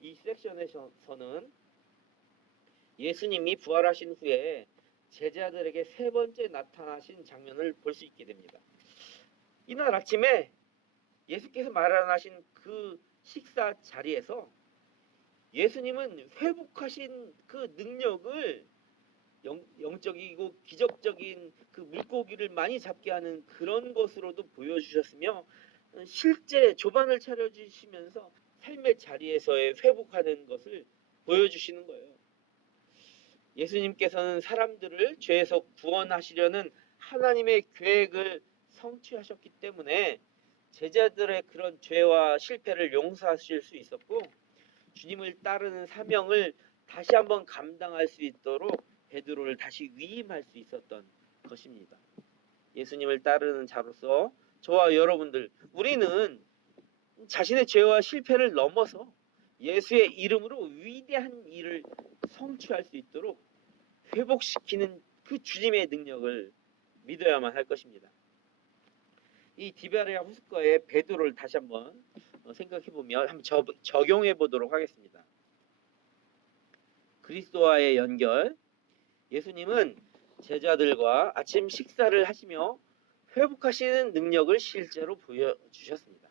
이 섹션에서는 예수님이 부활하신 후에 제자들에게 3번째 나타나신 장면을 볼 수 있게 됩니다. 이날 아침에 예수께서 마련하신 그 식사 자리에서 예수님은 회복하신 그 능력을 영적이고 기적적인 그 물고기를 많이 잡게 하는 그런 것으로도 보여주셨으며 실제 조반을 차려주시면서 삶의 자리에서의 회복하는 것을 보여주시는 거예요. 예수님께서는 사람들을 죄에서 구원하시려는 하나님의 계획을 성취하셨기 때문에 제자들의 그런 죄와 실패를 용서하실 수 있었고 주님을 따르는 사명을 다시 한번 감당할 수 있도록 베드로를 다시 위임할 수 있었던 것입니다. 예수님을 따르는 자로서 저와 여러분들 우리는 자신의 죄와 실패를 넘어서 예수의 이름으로 위대한 일을 성취할 수 있도록 회복시키는 그 주님의 능력을 믿어야만 할 것입니다. 이 디베랴 호숫가의 베드로를 다시 한번 생각해보면 한번 적용해 보도록 하겠습니다. 그리스도와의 연결. 예수님은 제자들과 아침 식사를 하시며 회복하시는 능력을 실제로 보여주셨습니다.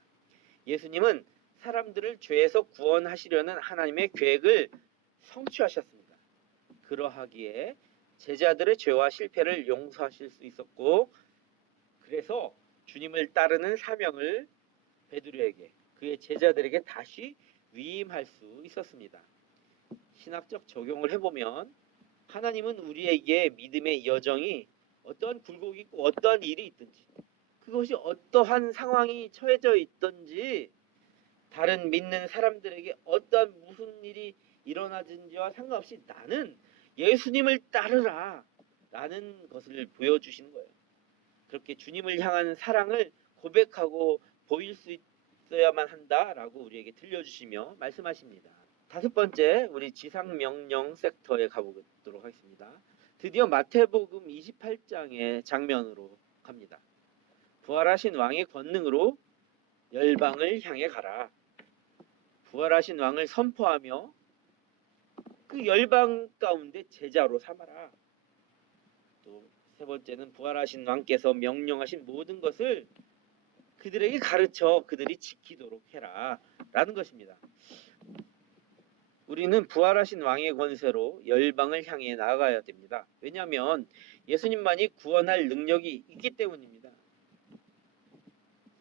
예수님은 사람들을 죄에서 구원하시려는 하나님의 계획을 성취하셨습니다. 그러하기에 제자들의 죄와 실패를 용서하실 수 있었고 그래서 주님을 따르는 사명을 베드로에게 그의 제자들에게 다시 위임할 수 있었습니다. 신학적 적용을 해보면 하나님은 우리에게 믿음의 여정이 어떠한 굴곡이 있고 어떠한 일이 있든지 그것이 어떠한 상황이 처해져 있든지 다른 믿는 사람들에게 어떠한 무슨 일이 일어나든지와 상관없이 나는 예수님을 따르라 라는 것을 보여주시는 거예요. 그렇게 주님을 향한 사랑을 고백하고 보일 수 있어야만 한다라고 우리에게 들려주시며 말씀하십니다. 5번째 우리 지상명령 섹터에 가보도록 하겠습니다. 드디어 마태복음 28장의 장면으로 갑니다. 부활하신 왕의 권능으로 열방을 향해 가라. 부활하신 왕을 선포하며 그 열방 가운데 제자로 삼아라. 또 3번째는 부활하신 왕께서 명령하신 모든 것을 그들에게 가르쳐 그들이 지키도록 해라 라는 것입니다. 우리는 부활하신 왕의 권세로 열방을 향해 나아가야 됩니다. 왜냐하면 예수님만이 구원할 능력이 있기 때문입니다.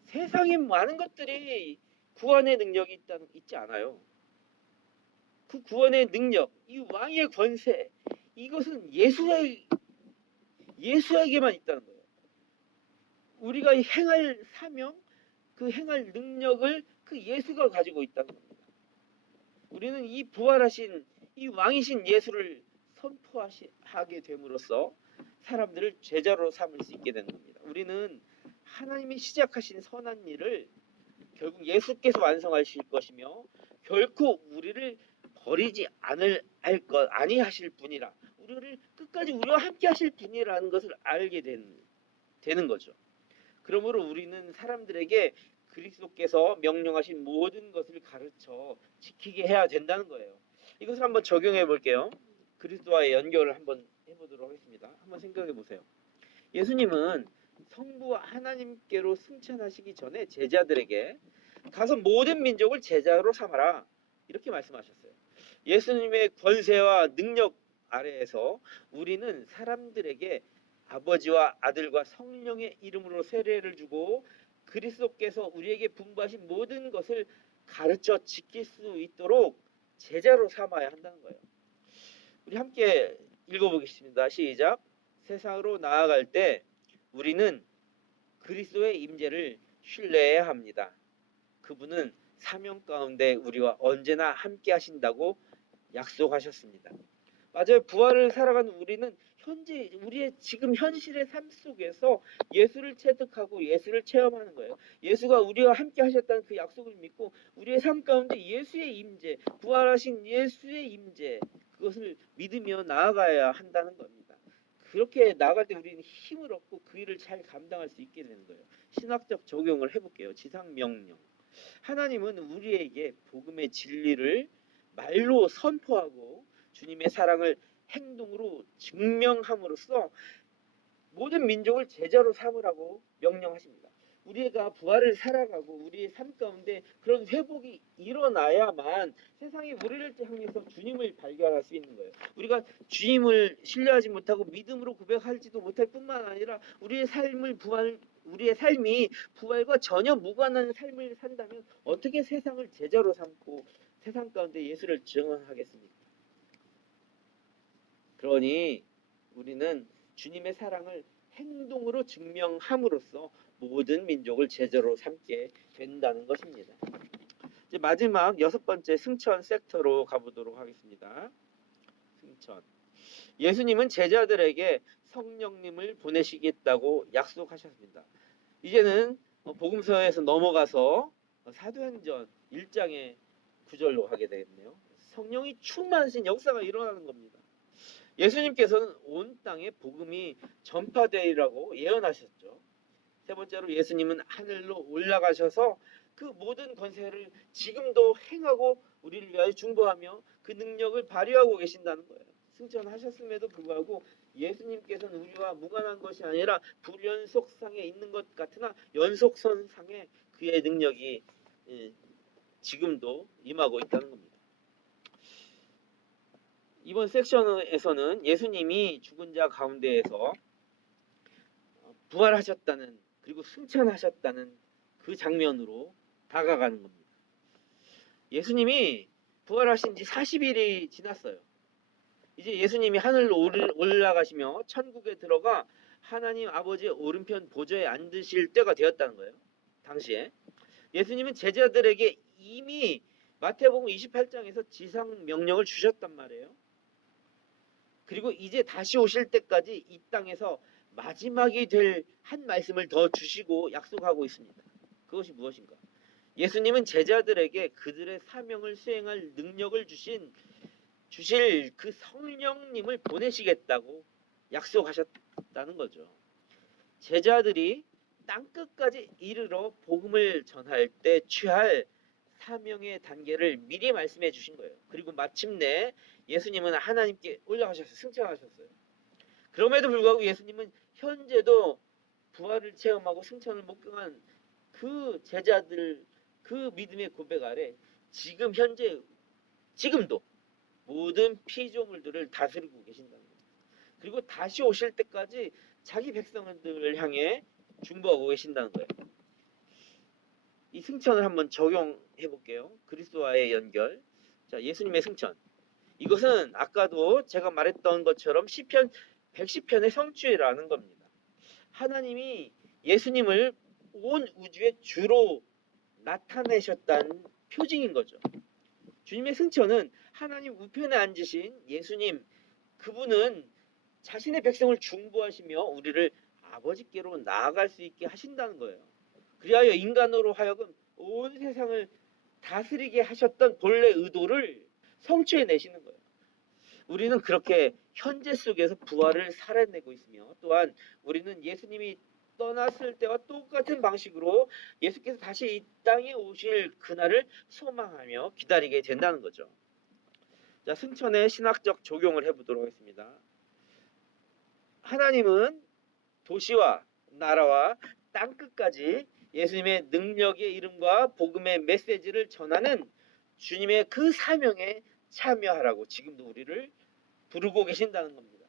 세상에 많은 것들이 구원의 능력이 있지 않아요. 그 구원의 능력, 이 왕의 권세, 이것은 예수에게만 있다는 거예요. 우리가 행할 사명, 그 행할 능력을 그 예수가 가지고 있다는 겁니다. 우리는 이 부활하신 이 왕이신 예수를 선포하게 됨으로써 사람들을 제자로 삼을 수 있게 되는 겁니다. 우리는 하나님이 시작하신 선한 일을 결국 예수께서 완성하실 것이며 결코 우리를 버리지 아니하실 분이라, 우리를 끝까지 우리와 함께 하실 분이라는 것을 알게 되는 거죠. 그러므로 우리는 사람들에게 그리스도께서 명령하신 모든 것을 가르쳐 지키게 해야 된다는 거예요. 이것을 한번 적용해 볼게요. 그리스도와의 연결을 한번 해보도록 하겠습니다. 한번 생각해 보세요. 예수님은 성부와 하나님께로 승천하시기 전에 제자들에게 가서 모든 민족을 제자로 삼아라, 이렇게 말씀하셨어요. 예수님의 권세와 능력 아래에서 우리는 사람들에게 아버지와 아들과 성령의 이름으로 세례를 주고 그리스도께서 우리에게 분부하신 모든 것을 가르쳐 지킬 수 있도록 제자로 삼아야 한다는 거예요. 우리 함께 읽어보겠습니다. 시작. 세상으로 나아갈 때 우리는 그리스도의 임재를 신뢰해야 합니다. 그분은 사명 가운데 우리와 언제나 함께 하신다고 약속하셨습니다. 맞아요. 부활을 살아가는 우리는 우리의 지금 현실의 삶 속에서 예수를 체득하고 예수를 체험하는 거예요. 예수가 우리와 함께 하셨다는 그 약속을 믿고 우리의 삶 가운데 예수의 임재, 부활하신 예수의 임재, 그것을 믿으며 나아가야 한다는 겁니다. 그렇게 나아갈 때 우리는 힘을 얻고 그 일을 잘 감당할 수 있게 되는 거예요. 신학적 적용을 해볼게요. 지상명령. 하나님은 우리에게 복음의 진리를 말로 선포하고 주님의 사랑을 행동으로 증명함으로써 모든 민족을 제자로 삼으라고 명령하십니다. 우리가 부활을 살아가고 우리의 삶 가운데 그런 회복이 일어나야만 세상이 우리를 향해서 주님을 발견할 수 있는 거예요. 우리가 주님을 신뢰하지 못하고 믿음으로 고백할지도 못할 뿐만 아니라 우리의 삶이 부활과 전혀 무관한 삶을 산다면 어떻게 세상을 제자로 삼고 세상 가운데 예수를 증언하겠습니까? 그러니 우리는 주님의 사랑을 행동으로 증명함으로써 모든 민족을 제자로 삼게 된다는 것입니다. 이제 마지막 6번째 승천 섹터로 가보도록 하겠습니다. 승천. 예수님은 제자들에게 성령님을 보내시겠다고 약속하셨습니다. 이제는 복음서에서 넘어가서 사도행전 1장의 구절로 가게 되겠네요. 성령이 충만하신 역사가 일어나는 겁니다. 예수님께서는 온 땅에 복음이 전파되리라고 예언하셨죠. 세 번째로 예수님은 하늘로 올라가셔서 그 모든 권세를 지금도 행하고 우리를 위하여 중보하며 그 능력을 발휘하고 계신다는 거예요. 승천하셨음에도 불구하고 예수님께서는 우리와 무관한 것이 아니라 불연속상에 있는 것 같으나 연속선상에 그의 능력이 지금도 임하고 있다는 겁니다. 이번 섹션에서는 예수님이 죽은 자 가운데에서 부활하셨다는, 그리고 승천하셨다는 그 장면으로 다가가는 겁니다. 예수님이 부활하신 지 40일이 지났어요. 이제 예수님이 하늘로 올라가시며 천국에 들어가 하나님 아버지의 오른편 보좌에 앉으실 때가 되었다는 거예요. 당시에 예수님은 제자들에게 이미 마태복음 28장에서 지상 명령을 주셨단 말이에요. 그리고 이제 다시 오실 때까지 이 땅에서 마지막이 될 한 말씀을 더 주시고 약속하고 있습니다. 그것이 무엇인가? 예수님은 제자들에게 그들의 사명을 수행할 능력을 주실 그 성령님을 보내시겠다고 약속하셨다는 거죠. 제자들이 땅끝까지 이르러 복음을 전할 때 취할 사명의 단계를 미리 말씀해 주신 거예요. 그리고 마침내 예수님은 하나님께 올라가셨어요. 승천하셨어요. 그럼에도 불구하고 예수님은 현재도 부활을 체험하고 승천을 목격한 그 제자들, 그 믿음의 고백 아래 지금도 모든 피조물들을 다스리고 계신다는 거예요. 그리고 다시 오실 때까지 자기 백성들을 향해 중보하고 계신다는 거예요. 이 승천을 한번 적용해 볼게요. 그리스도와의 연결. 자, 예수님의 승천. 이것은 아까도 제가 말했던 것처럼 시편 110편의 성취라는 겁니다. 하나님이 예수님을 온 우주의 주로 나타내셨다는 표징인 거죠. 주님의 승천은 하나님 우편에 앉으신 예수님, 그분은 자신의 백성을 중보하시며 우리를 아버지께로 나아갈 수 있게 하신다는 거예요. 그리하여 인간으로 하여금 온 세상을 다스리게 하셨던 본래 의도를 성취해 내시는 거예요. 우리는 그렇게 현재 속에서 부활을 살아내고 있으며, 또한 우리는 예수님이 떠났을 때와 똑같은 방식으로 예수께서 다시 이 땅에 오실 그날을 소망하며 기다리게 된다는 거죠. 자, 승천의 신학적 적용을 해보도록 하겠습니다. 하나님은 도시와 나라와 땅끝까지 예수님의 능력의 이름과 복음의 메시지를 전하는 주님의 그 사명에 참여하라고 지금도 우리를 부르고 계신다는 겁니다.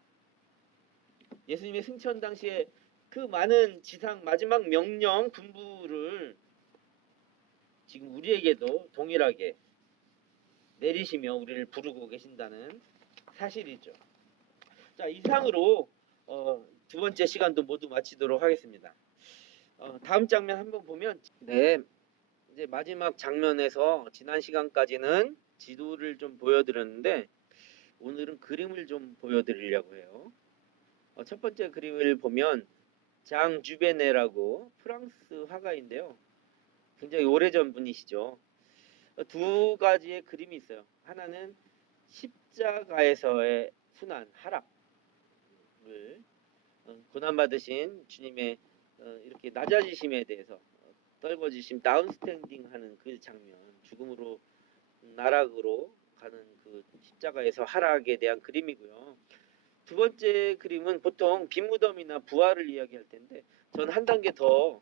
예수님의 승천 당시에 그 많은 지상 마지막 명령 분부를 지금 우리에게도 동일하게 내리시며 우리를 부르고 계신다는 사실이죠. 자, 이상으로 두 번째 시간도 모두 마치도록 하겠습니다. 다음 장면 한번 보면, 네, 이제 마지막 장면에서 지난 시간까지는 지도를 좀 보여드렸는데 오늘은 그림을 좀 보여드리려고 해요. 첫 번째 그림을 보면 장 주베네라고 프랑스 화가인데요. 굉장히 오래전 분이시죠. 두 가지의 그림이 있어요. 하나는 십자가에서의 순환, 하락을 고난받으신 주님의 이렇게 낮아지심에 대해서 떨궈지심, 다운스탠딩 하는 그 장면, 죽음으로 나락으로 가는 그 십자가에서 하락에 대한 그림이고요. 두 번째 그림은 보통 빈무덤이나 부활을 이야기할 텐데 저는 한 단계 더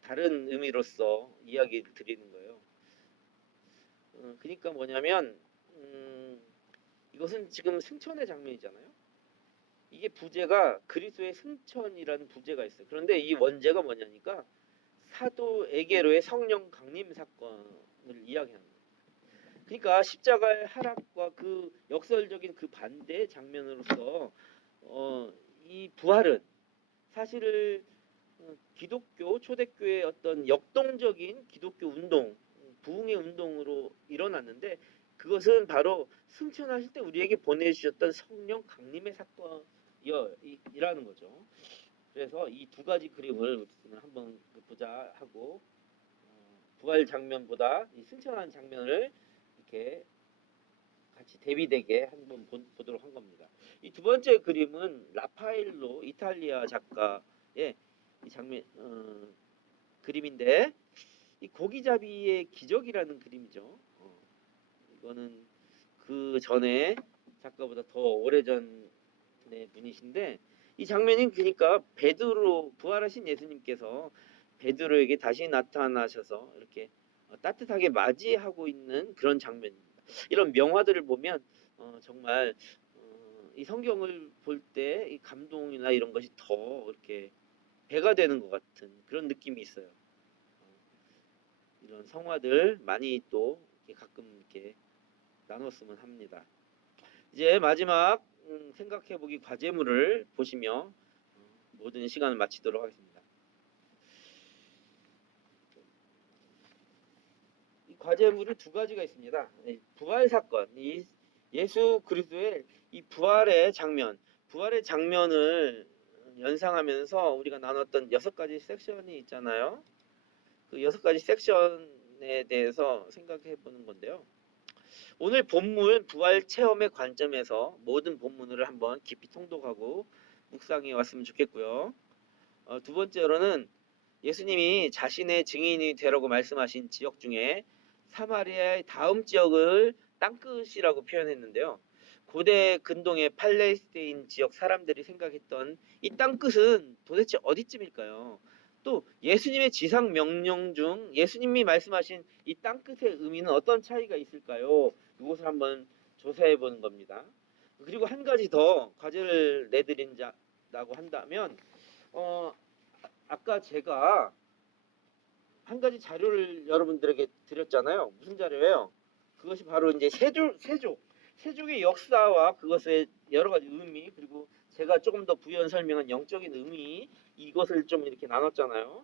다른 의미로서 이야기를 드리는 거예요. 그러니까 뭐냐면 이것은 지금 승천의 장면이잖아요. 이게 부제가 그리스도의 승천이라는 부제가 있어요. 그런데 이 원제가 뭐냐니까 사도 에게로의 성령 강림 사건을 이야기하는 거예요. 그러니까 십자가의 하락과 그 역설적인 그 반대 장면으로서 이 부활은 사실을 기독교 초대교회의 어떤 역동적인 기독교 운동, 부흥의 운동으로 일어났는데 그것은 바로 승천하실 때 우리에게 보내주셨던 성령 강림의 사건이라는 거죠. 그래서 이 두 가지 그림을 우리는 한번 보자 하고 부활 장면보다 이 승천하는 장면을 이렇게 같이 대비되게 한번 보도록 한 겁니다. 이 두 번째 그림은 라파엘로 이탈리아 작가의 이 장면 그림인데 이 고기잡이의 기적이라는 그림이죠. 이거는 그 전에 작가보다 더 오래전의 분이신데 이 장면이 그러니까 베드로 부활하신 예수님께서 베드로에게 다시 나타나셔서 이렇게 따뜻하게 맞이하고 있는 그런 장면입니다. 이런 명화들을 보면 정말 이 성경을 볼 때 이 감동이나 이런 것이 더 이렇게 배가 되는 것 같은 그런 느낌이 있어요. 이런 성화들 많이 또 이렇게 가끔 이렇게 나눴으면 합니다. 이제 마지막 생각해보기 과제물을 보시며 모든 시간을 마치도록 하겠습니다. 이 과제물은 두 가지가 있습니다. 부활 사건, 이 예수 그리스도의 이 부활의 장면을 연상하면서 우리가 나눴던 6가지 섹션이 있잖아요. 그 6가지 섹션에 대해서 생각해 보는 건데요. 오늘 본문 부활 체험의 관점에서 모든 본문을 한번 깊이 통독하고 묵상해 왔으면 좋겠고요. 두 번째로는 예수님이 자신의 증인이 되라고 말씀하신 지역 중에 사마리아의 다음 지역을 땅끝이라고 표현했는데요. 고대 근동의 팔레스타인 지역 사람들이 생각했던 이 땅끝은 도대체 어디쯤일까요? 또 예수님의 지상 명령 중 예수님이 말씀하신 이 땅끝의 의미는 어떤 차이가 있을까요? 이것을 한번 조사해 보는 겁니다. 그리고 한 가지 더 과제를 내드린다고 한다면 아까 제가 한 가지 자료를 여러분들에게 드렸잖아요. 무슨 자료예요? 그것이 바로 이제 세족의 역사와 그것의 여러 가지 의미, 그리고 제가 조금 더 부연 설명한 영적인 의미, 이것을 좀 이렇게 나눴잖아요.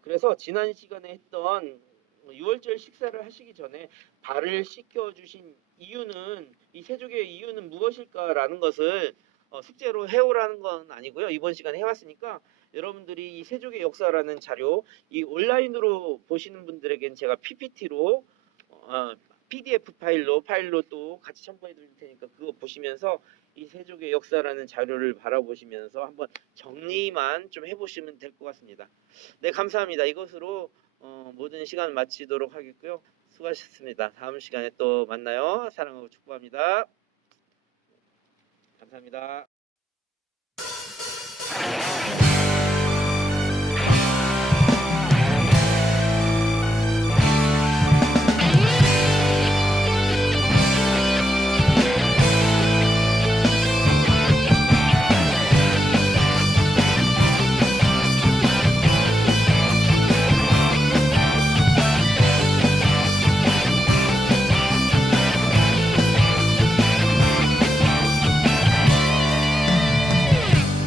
그래서 지난 시간에 했던 6월절 식사를 하시기 전에 발을 씻겨 주신 이유는, 이 세족의 이유는 무엇일까라는 것을 숙제로 해오라는 건 아니고요. 이번 시간에 해왔으니까 여러분들이 이 세족의 역사라는 자료, 이 온라인으로 보시는 분들에겐 제가 PPT로 PDF 파일로 또 같이 첨부해 드릴 테니까 그거 보시면서 이 세족의 역사라는 자료를 바라보시면서 한번 정리만 좀 해보시면 될 것 같습니다. 네, 감사합니다. 이것으로 모든 시간 마치도록 하겠고요. 수고하셨습니다. 다음 시간에 또 만나요. 사랑하고 축복합니다. 감사합니다.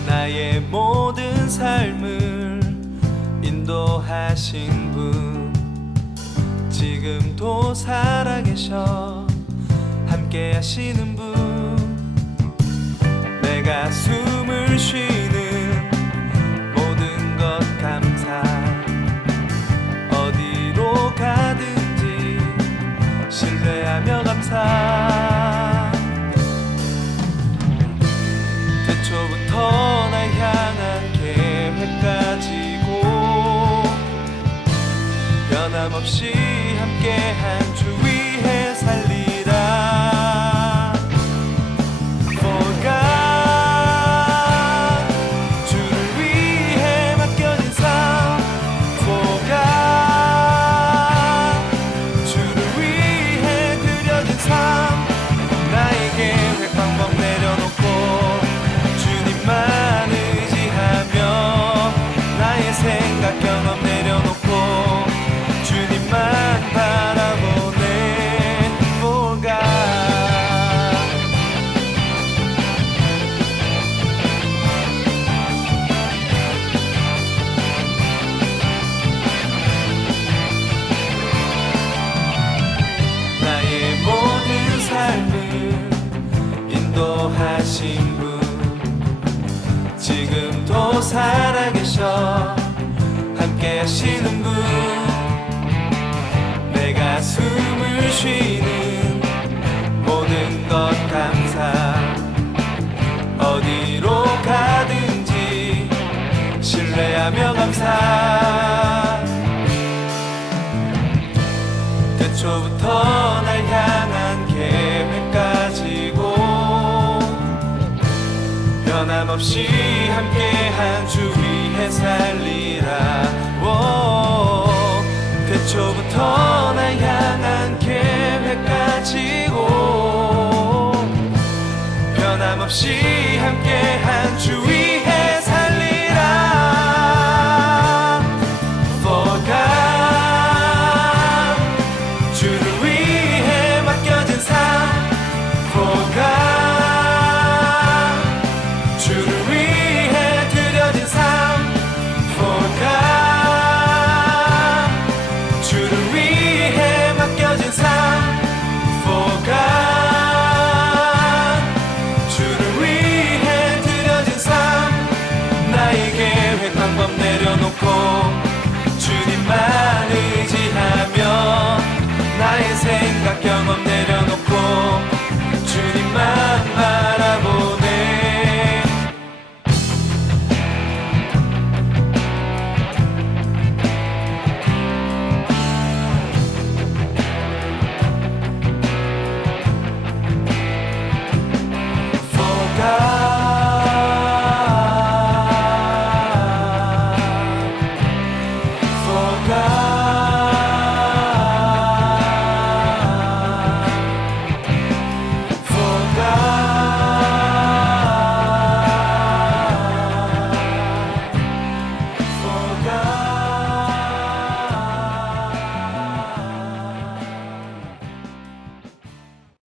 나의 모든 삶을 인도하신 분, 지금도 살아계셔 함께 하시는 분, 내가 숨을 쉬는 모든 것 감사, 어디로 가든지 신뢰하며 감사. 태초부터 날 향한 계획 가지고 변함없이 함께한 주 위해 살리라. For God, 주를 위해 맡겨진 삶. For God, 주를 위해 드려진 삶. 나의 계획 방법 내려놓고 주님만 의지하며, 나의 생각 경험 내려놓고 주님만 바라보네. For God. 나의 모든 삶을 인도하신 분, 지금도 살아계셔 함께 하시는 분, 내가 숨을 쉬는 모든 것 감사, 어디로 가든지 신뢰하며 감사. 태초부터 날 향한 계획 가지고 변함없이 함께한 주 위해 살리라. 태초부터 날 향한 계획 가지고 변함없이 함께한